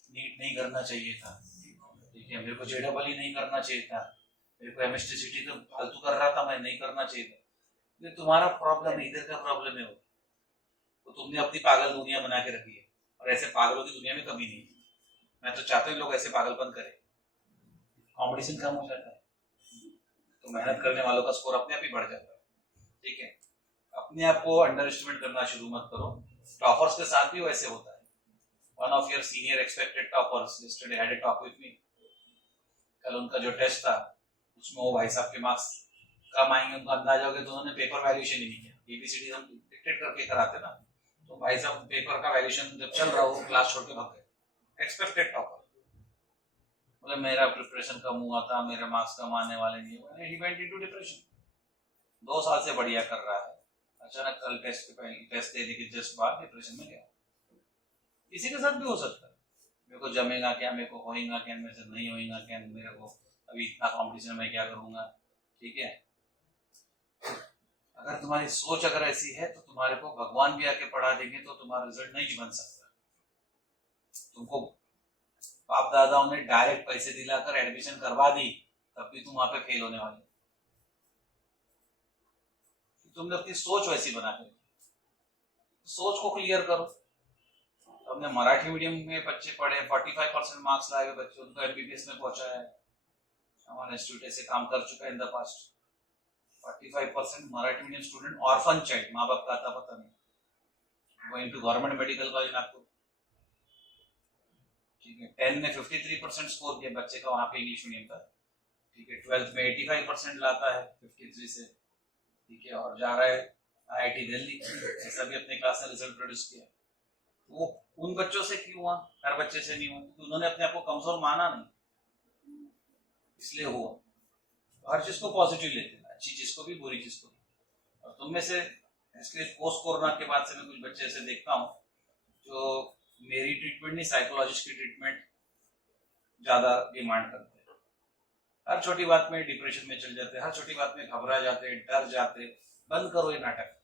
नीट नहीं करना चाहिए था, ठीक है, मेरे को जेडबल ही नहीं करना चाहिए था, मेरे को एमएसटीसीटी तो फालतू कर रहा था, मैं नहीं करना चाहिए था। ये तुम्हारा प्रॉब्लम है, इधर का प्रॉब्लम है वो। तो तुमने अपनी पागल दुनिया बना के रखी है, और ऐसे पागलों की दुनिया में कभी नहीं। मैं तो चाहता हूँ लोग ऐसे पागलपन करें, कॉम्पिटिशन कम हो जाता है, तो मेहनत करने वालों का स्कोर अपने आप ही बढ़ जाता है। ठीक है, अपने आप को अंडर एस्टिमेट करना शुरू मत करो। टॉपर्स के साथ भी वैसे होता है। One of your senior expected toppers yesterday had a talk with me। कल उनका जो टेस्ट था, उसमें वो भाई साहब के मार्क्स कम आएंगे, उनका अंदाजा हो गया, तो उन्होंने पेपर वैल्यूएशन ही नहीं किया। एबीसीडी हम डिक्टेट करके कराते ना, तो भाई साहब पेपर का वैल्यूएशन जब चल रहा हो, क्लास छोड़ के भाग गए। एक्सपेक्टेड टॉपर, मतलब मेरा प्रिपरेशन कम हुआ था, मेरे मार्क्स कम आने वाले नहीं, ही वेंट इनटू डिप्रेशन। 2 साल से बढ़िया कर रहा है, अचानक कल टेस्ट देने के जस्ट बाद डिप्रेशन में गया। किसी के साथ भी हो सकता है। मेरे को जमेगा क्या, मेरे को होएगा क्या, मेरे से नहीं होएगा क्या, मेरे को अभी इतना कंपटीशन में क्या करूंगा। ठीक है, अगर तुम्हारी सोच अगर ऐसी है, तो तुम्हारे को भगवान भी आके पढ़ा देंगे तो तुम्हारा रिजल्ट नहीं बन सकता। तुमको बाप दादाओं ने डायरेक्ट पैसे दिलाकर एडमिशन करवा दी, तब भी तुम वहां पे फेल होने वाले। तुमने अपनी सोच वैसी बना के, सोच को क्लियर करो। हमने मराठी मीडियम में बच्चे पढ़े, 45% मार्क्स लाए हुए बच्चे, उनको एमबीबीएस में पहुंचाया है। हमारा इंस्टीट्यूट ऐसे काम कर चुका है in the past. 45% Marathi medium student, orphan child, माँ बाप का आता पता नहीं, going to government medical college Nagpur. ठीक है, 10 में 53% स्कोर किया बच्चे का वहां पे इंग्लिश मीडियम का। ठीक है, 12th में 85% लाता है 53 से। ठीक है, और जा रहा है IIT दिल्ली, ऐसा भी अपने क्लास में रिजल्ट प्रोड्यूस किया। वो उन बच्चों से क्यों हुआ, हर बच्चे से नहीं हुआ, क्योंकि उन्होंने अपने आप को कमजोर माना नहीं, इसलिए हुआ। हर चीज को पॉजिटिव लेते हैं, अच्छी चीज को भी, बुरी चीज को भी। और तुम में से, इसलिए पोस्ट कोरोना के बाद से मैं कुछ बच्चे ऐसे देखता हूँ जो मेरी ट्रीटमेंट नहीं, साइकोलॉजिस्ट की ट्रीटमेंट ज्यादा डिमांड करते हैं। हर छोटी बात में डिप्रेशन में चल जाते हैं, हर छोटी बात में घबरा जाते हैं, डर जाते। बंद करो ये नाटक।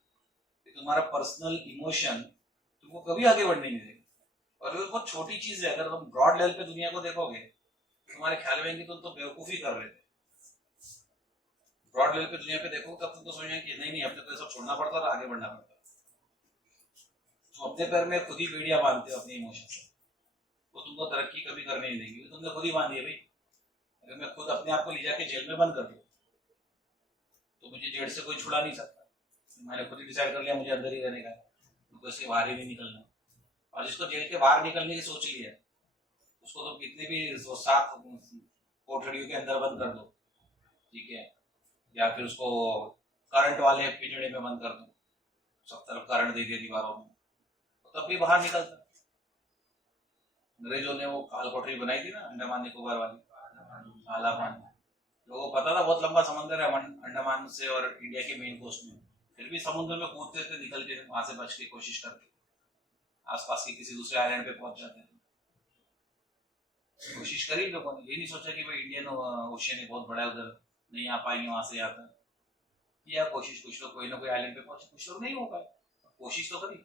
ये तुम्हारा पर्सनल इमोशन तुमको कभी आगे बढ़ने नहीं देगा। और ये बहुत छोटी चीज है, अगर तुम ब्रॉड लेवल पे दुनिया को देखोगे, तुम्हारे ख्याल में तुम तो बेवकूफी कर रहे थे। ब्रॉड लेवल पे दुनिया पे देखो, तब तुम तो सोचेंगे कि नहीं अपने को सब छोड़ना पड़ता था, आगे बढ़ना पड़ता। तो अपने पैर में खुद ही बेड़िया बांधते हो अपने इमोशन से, वो तुमको तरक्की कभी करने नहीं देंगे। तुमने खुद ही बांधी है भाई। अगर मैं खुद अपने आप को ले जाके जेल में बंद कर दूं, तो मुझे जेल से कोई छुड़ा नहीं सकता। मैंने खुद ही डिसाइड कर लिया मुझे अंदर ही रहने का। उनको इसके बाहर ही नहीं निकलना। और जिसको जेल के बाहर निकलने की सोच लिया उसको तो कितने भी 7 कोठरियों के अंदर बंद कर दो, ठीक है, या फिर उसको करंट वाले पिंजड़े में बंद कर दो, सब तरफ करंट दे दिया दीवारों में, तो तब भी बाहर निकलता। अंग्रेजों ने वो काल कोठरी बनाई थी ना अंडमान निकोबार वाली, काला पानी, लोगों को पता था बहुत लंबा समुद्र है अंडमान से और इंडिया के मेन कोस्ट में, फिर भी समुद्र में कूदते थे, निकल के वहां से बच की कोशिश करते, आसपास के किसी दूसरे आइलैंड पे पहुंच जाते थे। कोशिश करी लोगों ने, ये नहीं सोचा कि भाई इंडियन ओशियन है बहुत बड़ा है, उधर नहीं आ पाएंगे, वहां से आता किया कोशिश, कुछ लोग कोई ना कोई आइलैंड पे पहुंचे, कुछ लोग नहीं हो पाए, कोशिश तो करी,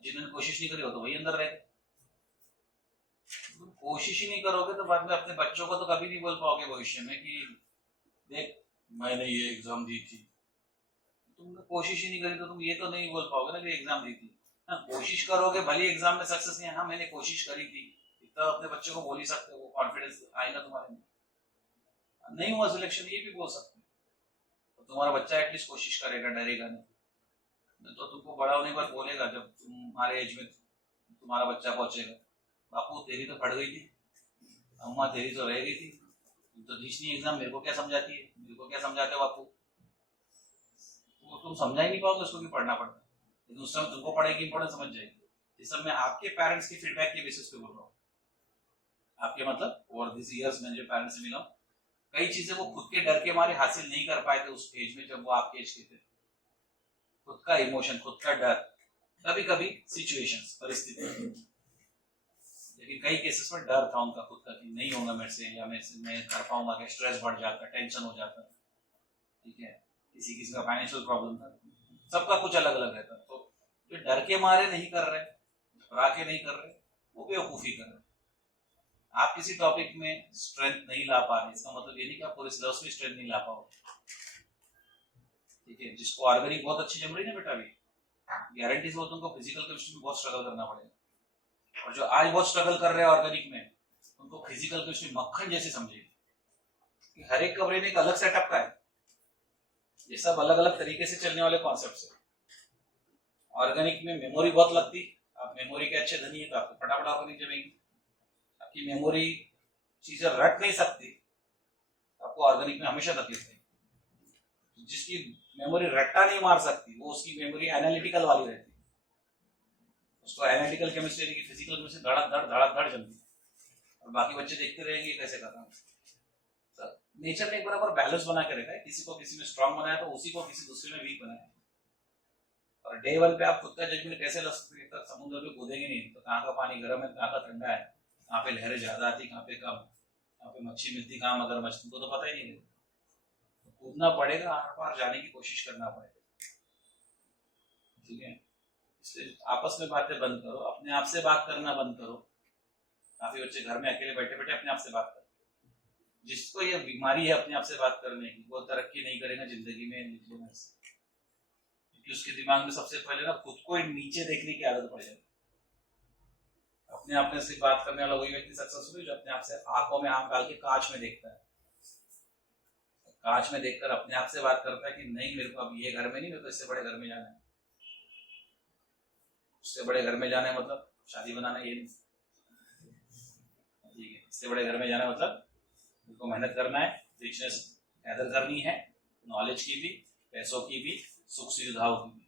जिन्होंने कोशिश नहीं करी हो तो वही अंदर रहे। तुम कोशिश ही नहीं करोगे तो बाद में अपने बच्चों को तो कभी नहीं बोल पाओगे भविष्य में कि देख मैंने ये एग्जाम दी थी, तुमने कोशिश ही नहीं करी तो तुम ये तो नहीं बोल पाओगे ना कि एग्जाम दी थी। हाँ, कोशिश करोगे भले एग्जाम में सक्सेस नहीं, हाँ मैंने कोशिश करी थी, इतना अपने बच्चों को बोल ही सकते हो, वो कॉन्फिडेंस आएगा तुम्हारे में। नहीं हुआ सिलेक्शन ये भी बोल सकते हो, तो तुम्हारा बच्चा एटलीस्ट कोशिश करेगा, डरेगा नहीं। तो तुमको बड़ा होने पर बोलेगा जब तुम्हारे एज में तुम्हारा बच्चा पहुंचेगा, बापू तेरी तो पढ़ गई थी, अम्मा तेरी तो रह गई थी, तुम तो दी नहीं एग्जाम, मेरे को क्या समझाती है, मेरे को क्या समझाते हो बापू। तो तुम समझा ही नहीं पाओगे उसको भी पढ़ना पड़ता, लेकिन उस समय तुमको पढ़ाई की इंपॉर्टेंस समझ जाएगी। इस सब में आपके पेरेंट्स की फीडबैक के बेसिस पे बोल रहा हूँ, आपके मतलब ओवर दिस इयर्स में जो पेरेंट्स से मिला, कई चीजें वो खुद के डर के मारे हासिल नहीं कर पाए थे उस एज में जब वो आपके एज के थे। खुद का इमोशन, खुद का डर, कभी कभी सिचुएशंस, परिस्थिति, लेकिन कई केसेस में डर था उनका खुद का कि नहीं होगा मेरे से, या मैं कर पाऊंगा क्या, स्ट्रेस बढ़ जाता, टेंशन हो जाता, ठीक है, किसी किसी का फाइनेंशियल प्रॉब्लम था, सबका कुछ अलग अलग रहता। तो जो डर के मारे नहीं कर रहे, घबरा के नहीं कर रहे, वो बेवकूफी कर रहे। आप किसी टॉपिक में स्ट्रेंथ नहीं ला पा रहे, इसका मतलब ये नहीं कि आप पूरे सिलेबस में स्ट्रेंथ नहीं ला पाओगे, ठीक है। जिसको ऑर्गेनिक बहुत अच्छी जम रही है ना बेटा, अभी गारंटी से वो तुमको फिजिकल केमिस्ट्री में बहुत स्ट्रगल करना पड़ेगा, और जो आज बहुत स्ट्रगल कर रहे हैं ऑर्गेनिक में, उनको फिजिकल केमिस्ट्री मक्खन जैसे समझेगी कि हर एक कमरे में एक अलग सेटअप का है, ये सब अलग अलग तरीके से चलने वाले कॉन्सेप्ट है। ऑर्गेनिक में मेमोरी बहुत लगती, आप मेमोरी के अच्छे धनी है तो आपको फटाफट ऑर्गेनिक जमेगी, आपकी मेमोरी चीजें रट नहीं सकती, आपको ऑर्गेनिक में हमेशा तकलीफ है। जिसकी मेमोरी रट्टा नहीं मार सकती, वो उसकी मेमोरी एनालिटिकल वाली रहती है, उसको एनालिटिकल केमिस्ट्री की फिजिकल केमिस्ट्री धड़क धड़ जमती है, और बाकी बच्चे देखते रहेंगे कैसे कर रहा है। नेचर ने एक बराबर बैलेंस बना के रखा है, किसी को किसी में स्ट्रांग बनाया तो उसी को किसी दूसरे में वीक बनाया। और डे 1 पे आप खुद का जजमेंट कैसे लग सकते हैं, समुद्र में कूदेंगे नहीं तो कहाँ का पानी गर्म है, कहाँ का ठंडा है, कहाँ पे लहरें ज्यादा आती, कहाँ पे कम, कहाँ पे मच्छी मिलती, कहाँ मगरमच्छ, तुमको तो पता ही नहीं है। तो कूदना पड़ेगा, आर पार जाने की कोशिश करना पड़ेगा, ठीक है। इसलिए आपस में बातें बंद करो, अपने आप से बात करना बंद करो। काफी बच्चे घर में अकेले बैठे बैठे अपने आप से बात करते, जिसको ये बीमारी है अपने आप से बात करने की, वो तरक्की नहीं करेगा जिंदगी में, क्योंकि उसके दिमाग में सबसे पहले ना खुद को नीचे देखने की आदत पड़ जाती है। अपने आप से बात करने वाला वही व्यक्ति सक्सेसफुल है जो अपने आप से आंखों में आंख डाल के कांच में देखता है, कांच में देखकर अपने आप से बात करता है कि नहीं मेरे को अब ये घर में नहीं, मेरे को इससे बड़े घर में जाना है। उससे बड़े घर में जाना है मतलब शादी बनाना, ये नहीं, ठीक है। इससे बड़े घर में जाना मतलब उनको मेहनत करना है, रिचनेस गैदर करनी है, नॉलेज की भी, पैसों की भी, सुख सुविधाओं की भी।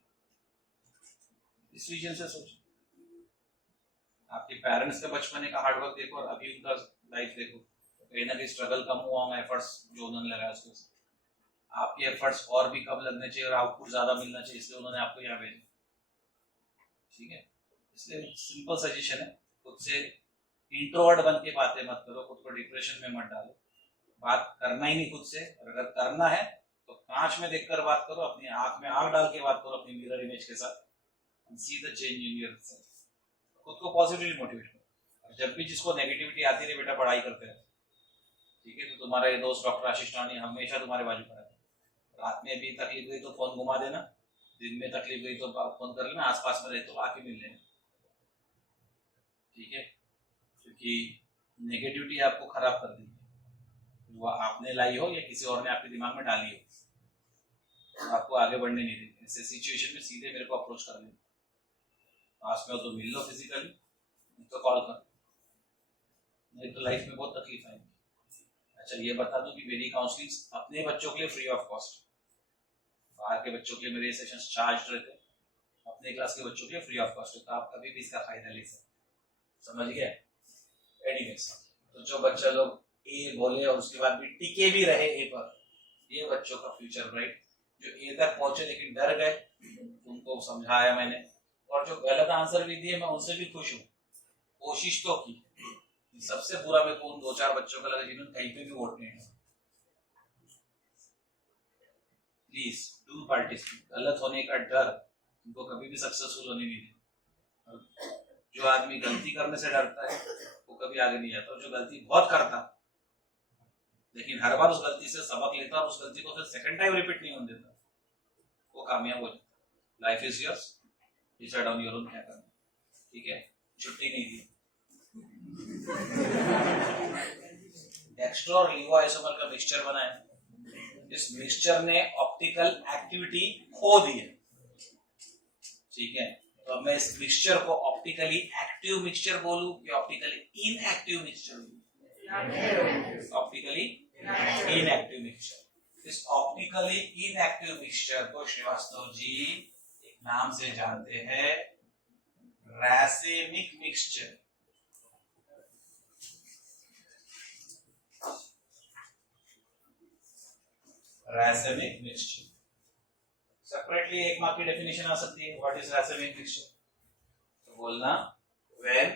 इस विजन से सोचो। आपके पेरेंट्स के बचपने का हार्डवर्क देखो और अभी उनका लाइफ देखो, तो कहीं ना कहीं स्ट्रगल कम हुआ होगा, एफर्ट्स जो उन्होंने लगाया उसको, आपके एफर्ट्स और भी कम लगने चाहिए और आउटपुट ज्यादा मिलना चाहिए, इसलिए उन्होंने आपको यहाँ भेजा, ठीक है। इसलिए सिंपल सजेशन है, खुद से इंट्रोवर्ट बन के बातें मत करो, खुद को डिप्रेशन में मत डालो, बात करना ही नहीं खुद से, और अगर करना है तो कांच में देखकर बात करो, अपनी आंख में आंख डाल के बात करो अपनी मिरर इमेज के साथ, see the change in yourself. खुद को पॉजिटिवली मोटिवेट करो, और जब भी जिसको नेगेटिविटी आती रही बेटा पढ़ाई करते रहो, ठीक है। तो तुम्हारा ये दोस्त डॉक्टर आशीष रानी हमेशा तुम्हारे बाजू खड़ा है, रात में भी तकलीफ हुई तो फोन घुमा देना, दिन में तकलीफ हुई तो फोन कर लेना, आसपास में रहे तो आके मिल लेना, ठीक है। क्योंकि नेगेटिविटी आपको खराब कर देगी, वो आपने लाई हो या किसी और ने आपके दिमाग में डाली हो, तो आपको आगे बढ़ने नहीं देगी। ऐसे सिचुएशन में सीधे मेरे को अप्रोच कर लेना, पास में हो तो मिल लो फिजिकली, नहीं तो कॉल कर, नहीं तो लाइफ में बहुत तकलीफ आएगी। अच्छा ये बता दूं कि मेरी काउंसलिंग अपने बच्चों के लिए फ्री ऑफ कॉस्ट, बाहर के बच्चों के लिए मेरे सेशंस चार्ज रहते हैं, अपने क्लास के बच्चों के लिए फ्री ऑफ कॉस्ट है, तो आप कभी भी इसका फायदा ले सकते, समझ गए? एनीवेज, तो जो बच्चा लोग ए बोले और उसके बाद भी टिके भी रहे ए पर, ये बच्चों का फ्यूचर ब्राइट। जो ए तक पहुंचे लेकिन डर गए, उनको समझाया मैंने, और जो गलत आंसर भी दिए मैं उनसे भी खुश हूँ, कोशिश तो की। सबसे बुरा मेरे को उन 2-4 बच्चों का लगा जिन्होंने कहीं पे भी वोट नहीं डाला। Please do participate. गलत होने का डर उनको कभी भी सक्सेसफुल होने नहीं देता। जो आदमी गलती करने से डरता है वो कभी आगे नहीं जाता, और जो गलती बहुत करता लेकिन हर बार उस गलती से सबक लेता और उस गलती को फिर सेकंड टाइम रिपीट नहीं होने देता, वो कामयाब हो जाता। Life is yours, decide on your own क्या करना, ठीक है? छुट्टी नहीं दी। डेक्स्ट्रो और लीवो आइसोमर का मिक्सचर बनाया, इस मिक्सचर ने ऑप्टिकल एक्टिविटी खो दी है, ठीक है? तो अब मैं इस मिक्सचर को ऑप्टिकली एक्टिव मिक्सचर बोलूं कि ऑप्टिकली इनएक्टिव मिक्सचर बोलूं? Optically inactive mixture. इस ऑप्टिकली इनएक्टिव मिक्सचर को श्रीवास्तव जी एक नाम से जानते हैं, रैसेमिक मिक्सचर। रैसेमिक मिक्सचर सेपरेटली एक मार्क की डेफिनेशन आ सकती है, व्हाट इज रैसेमिक मिक्सचर? तो बोलना when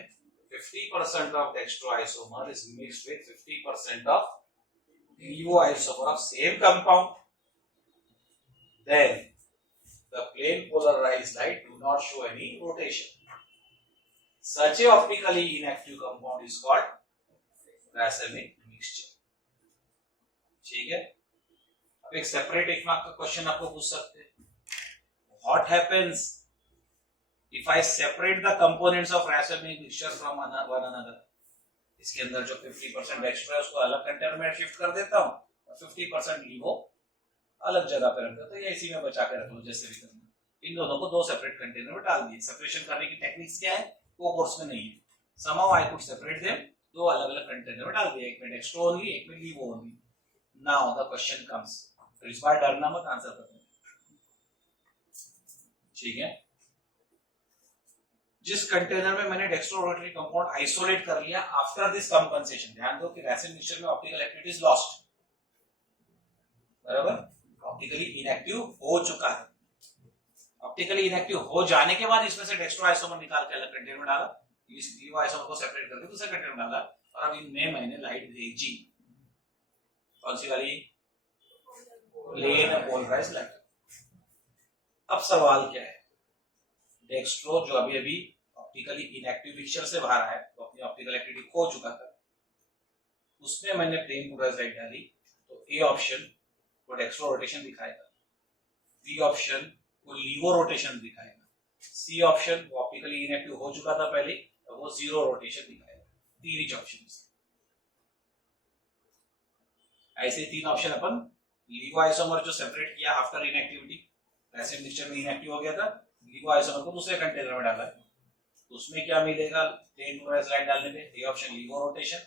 50% of dextroisomer is mixed with 50% of levoisomer of same compound, then the plane polarized light do not show any rotation. Such a optically inactive compound is called racemic mixture. ठीक है? अब एक separate एक mark का question आपको पूछ सकते हैं, what happens if I separate the components of racemic mixture from one another? इसके अंदर जो 50% डेक्स्ट्रो है उसको अलग कंटेनर में शिफ्ट कर देता हूँ और 50% लीवो अलग जगह पे रख देता हूँ, या इसी में बचा के रख लो जैसे भी करना। इन दोनों को 2 सेपरेट कंटेनर में डाल दिए। सेपरेशन करने की टेक्निक्स क्या है वो कोर्स में नहीं है। somehow I could separate them, 2 अलग अलग कंटेनर में डाल दिया, एक में डेक्स्ट्रो ओनली, एक में लीवो only. Now the question comes, तो इस बार डरना मत, आंसर करना, ठीक है? जिस कंटेनर में मैंने डेक्स्ट्रो रोटरी कंपाउंड आइसोलेट कर लिया आफ्टर दिस कंपनसेशन, ध्यान दो कि रैसेमिक मिक्सचर में ऑप्टिकल एक्टिविटी इज लॉस्ट, बराबर? ऑप्टिकली इनएक्टिव हो चुका है। ऑप्टिकली इनएक्टिव हो जाने के बाद इसमें से डेक्स्ट्रो आइसोमर निकाल के अलग कंटेनर में डाला, इस लीवो आइसोमर को सेपरेट करके दूसरे कंटेनर में डाला, और अब इनमें मैंने लाइट भेजी, कौन सी वाली? Plane polarised light. अब सवाल क्या है, डेक्स्ट्रो जो अभी अभी ऑप्टिकली इनएक्टिव मिक्सचर से बाहर आया, तो अपनी ऑप्टिकल एक्टिविटी खो चुका था, उसमें मैंने प्लेन पोलराइज्ड लाइट डाली, तो ए ऑप्शन को डेक्स्ट्रो रोटेशन दिखाएगा, बी ऑप्शन को लीवो रोटेशन दिखाएगा, सी ऑप्शन वो ऑप्टिकली इनएक्टिव हो चुका था पहले तो वो जीरो रोटेशन दिखाएगा। 3 ही ऑप्शन, ऐसे 3 ऑप्शन अपन लीवो आइसोमर जो सेपरेट किया आफ्टर इनएक्टिविटी, रैसेमिक मिक्सचर में इनएक्टिव हो गया था, लीवो आइसोमर को दूसरे कंटेनर में डाला है, तो उसमें क्या मिलेगा प्लेन पोलराइज्ड लाइट डालने पे? A option laevo rotation,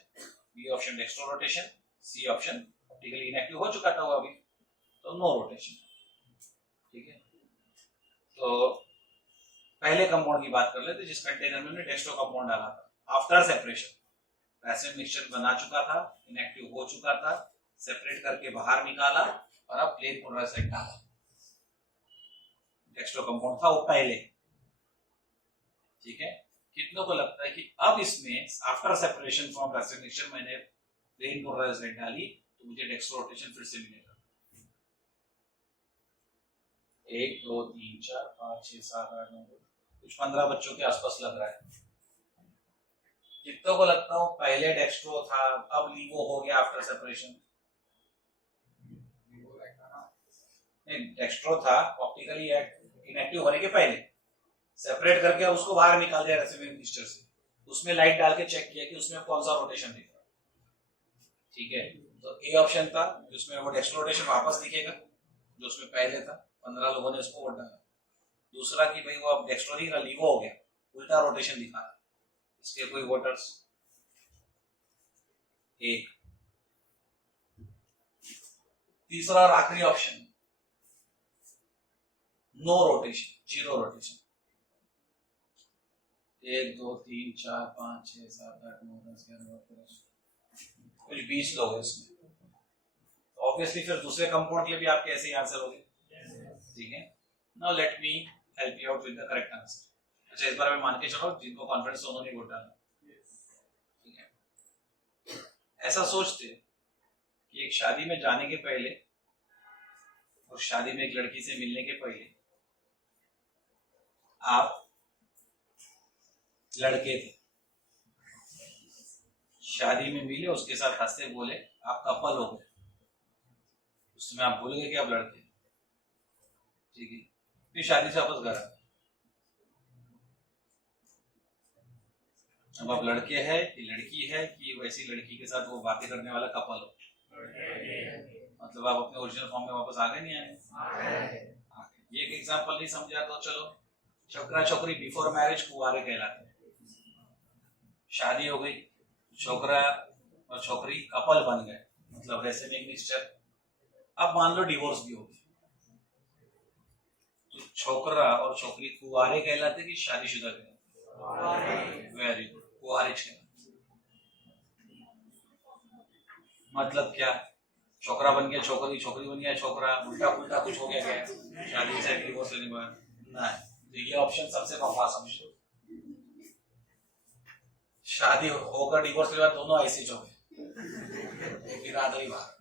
B option dextro rotation, C option optically inactive हो चुका था वो अभी, तो नो रोटेशन, ठीक है? तो पहले कंपाउंड की बात कर लेते जिस कंटेनर में हमने डेक्स्ट्रो कंपाउंड डाला था आफ्टर सेपरेशन। रैसेमिक मिक्सचर बना चुका था, इनएक्टिव हो चुका था, सेपरेट करके बाहर निकाला और अब प्लेन पोलराइज्ड लाइट डाला। डेक्स्ट्रो कंपाउंड था वो पहले, ठीक है? कितनों को लगता है कि अब इसमें आफ्टर सेपरेशन फ्रॉम रैसेमिक मिक्सचर मैंने प्लेन पोलराइज्ड लाइट डाली तो मुझे डेक्स्ट्रो रोटेशन फिर से मिलेगा? 1 2 3 4 5 6 7 8 9 कुछ 15 बच्चों के आसपास लग रहा है। कितनों को लगता हूं पहले डेक्स्ट्रो था अब लीवो हो गया आफ्टर सेपरेशन? डेक्स्ट्रो था ऑप्टिकली इनएक्टिव होने के पहले, सेपरेट करके उसको बाहर निकाल दिया रैसेमिक मिक्सचर से, उसमें लाइट डाल के चेक किया कि उसमें कौन सा रोटेशन दिख रहा है, ठीक है? तो ए ऑप्शन था जिसमें वो डेक्स्ट्रो रोटेशन वापस दिखेगा जो उसमें पहले था, 15 लोगों ने उसको वोट डाला। दूसरा कि भाई वो अब डेक्स्ट्रो नहीं लीवो हो गया, उल्टा रोटेशन दिखा रहा है। इसके कोई वोटर्स? एक। तीसरा और आखिरी option, no rotation, zero rotation. 1 2 3 4 5 6 7 8 9 10 11 12 कुछ 20 लोग हैं इसमें। ऑब्वियसली फिर दूसरे कंपाउंड के लिए भी आपके ऐसे ही आंसर होंगे, ठीक है। Now let me help you out with the correct answer. अच्छा, इस बार मैं मान के चलो जिनको कॉन्फिडेंस उन्होंने वोट डाला, ठीक है। ऐसा सोचते कि एक शादी में जाने के पहले और शादी में एक लड़की से मिलने के पहले आप लड़के थे, शादी में मिले, उसके साथ हंसते बोले, आप कपल हो गए, उसमें आप भूल गए कि आप लड़के, ठीक है। फिर शादी से वापस घर आए, अब आप लड़के हैं कि लड़की है कि वैसी लड़की के साथ वो बातें करने वाला कपल हो, मतलब आप अपने ओरिजिनल फॉर्म में वापस आ गए, नहीं आए? ये एक एग्जांपल नहीं समझा तो चलो, छोकरा छोकरी बिफोर मैरिज कुंवारे कहलाते हैं, शादी हो गई, छोकरा और छोकरी कपल बन गए, मतलब वैसे में मिक्सचर। अब मान लो डिवोर्स भी हो गया, तो छोकरा और छोकरी कुंवारे कहलाते कि शादीशुदा कहलाते? वेरी गुड, कुंवारे कहलाते। मतलब क्या, छोकरा बन गया छोकरी, छोकरी बन गया छोकरा, उल्टा पुल्टा कुछ हो गया क्या शादी से डिवोर्स लेने के बाद? नहीं, तो ये ऑप्शन सबसे बकवास ऑप्शन। शादी होकर डिवोर्स के बाद दोनों ऐसे हो गए, बिरादरी बात,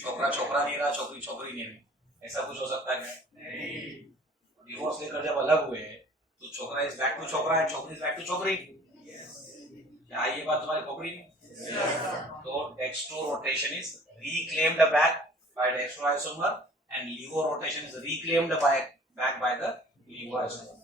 छोकरा छोकरा नहीं रहा, छोकरी छोकरी नहीं रही, ऐसा कुछ हो सकता है क्या? डिवोर्स लेकर जब अलग हुए तो छोकरा इज बैक टू छोकरा एंड छोकरी इज बैक टू छोकरी, क्या ये बात तुम्हारी खोपड़ी में? तो dextro rotation is reclaimed back by dextroisomer and levo rotation is reclaimed back by the levoisomer।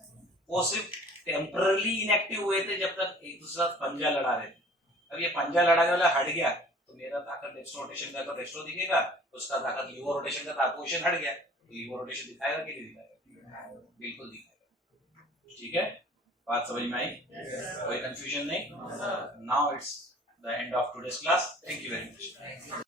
वो सिर्फ टेम्परली इनएक्टिव हुए थे जब तक एक दूसरा पंजा लड़ा रहे थे। अब ये पंजा लड़ाने वाला हट गया तो मेरा ताकत डेक्स्ट्रो रोटेशन का तो डेक्स्ट्रो दिखेगा, उसका ताकत लीवो रोटेशन का था, पोजीशन हट गया, लीवो रोटेशन दिखाएगा कि नहीं दिखाएगा? बिल्कुल दिखाएगा, ठीक है। बात समझ में आई? कोई कंफ्यूजन नहीं? Now it's the end of today's class. Thank you very much.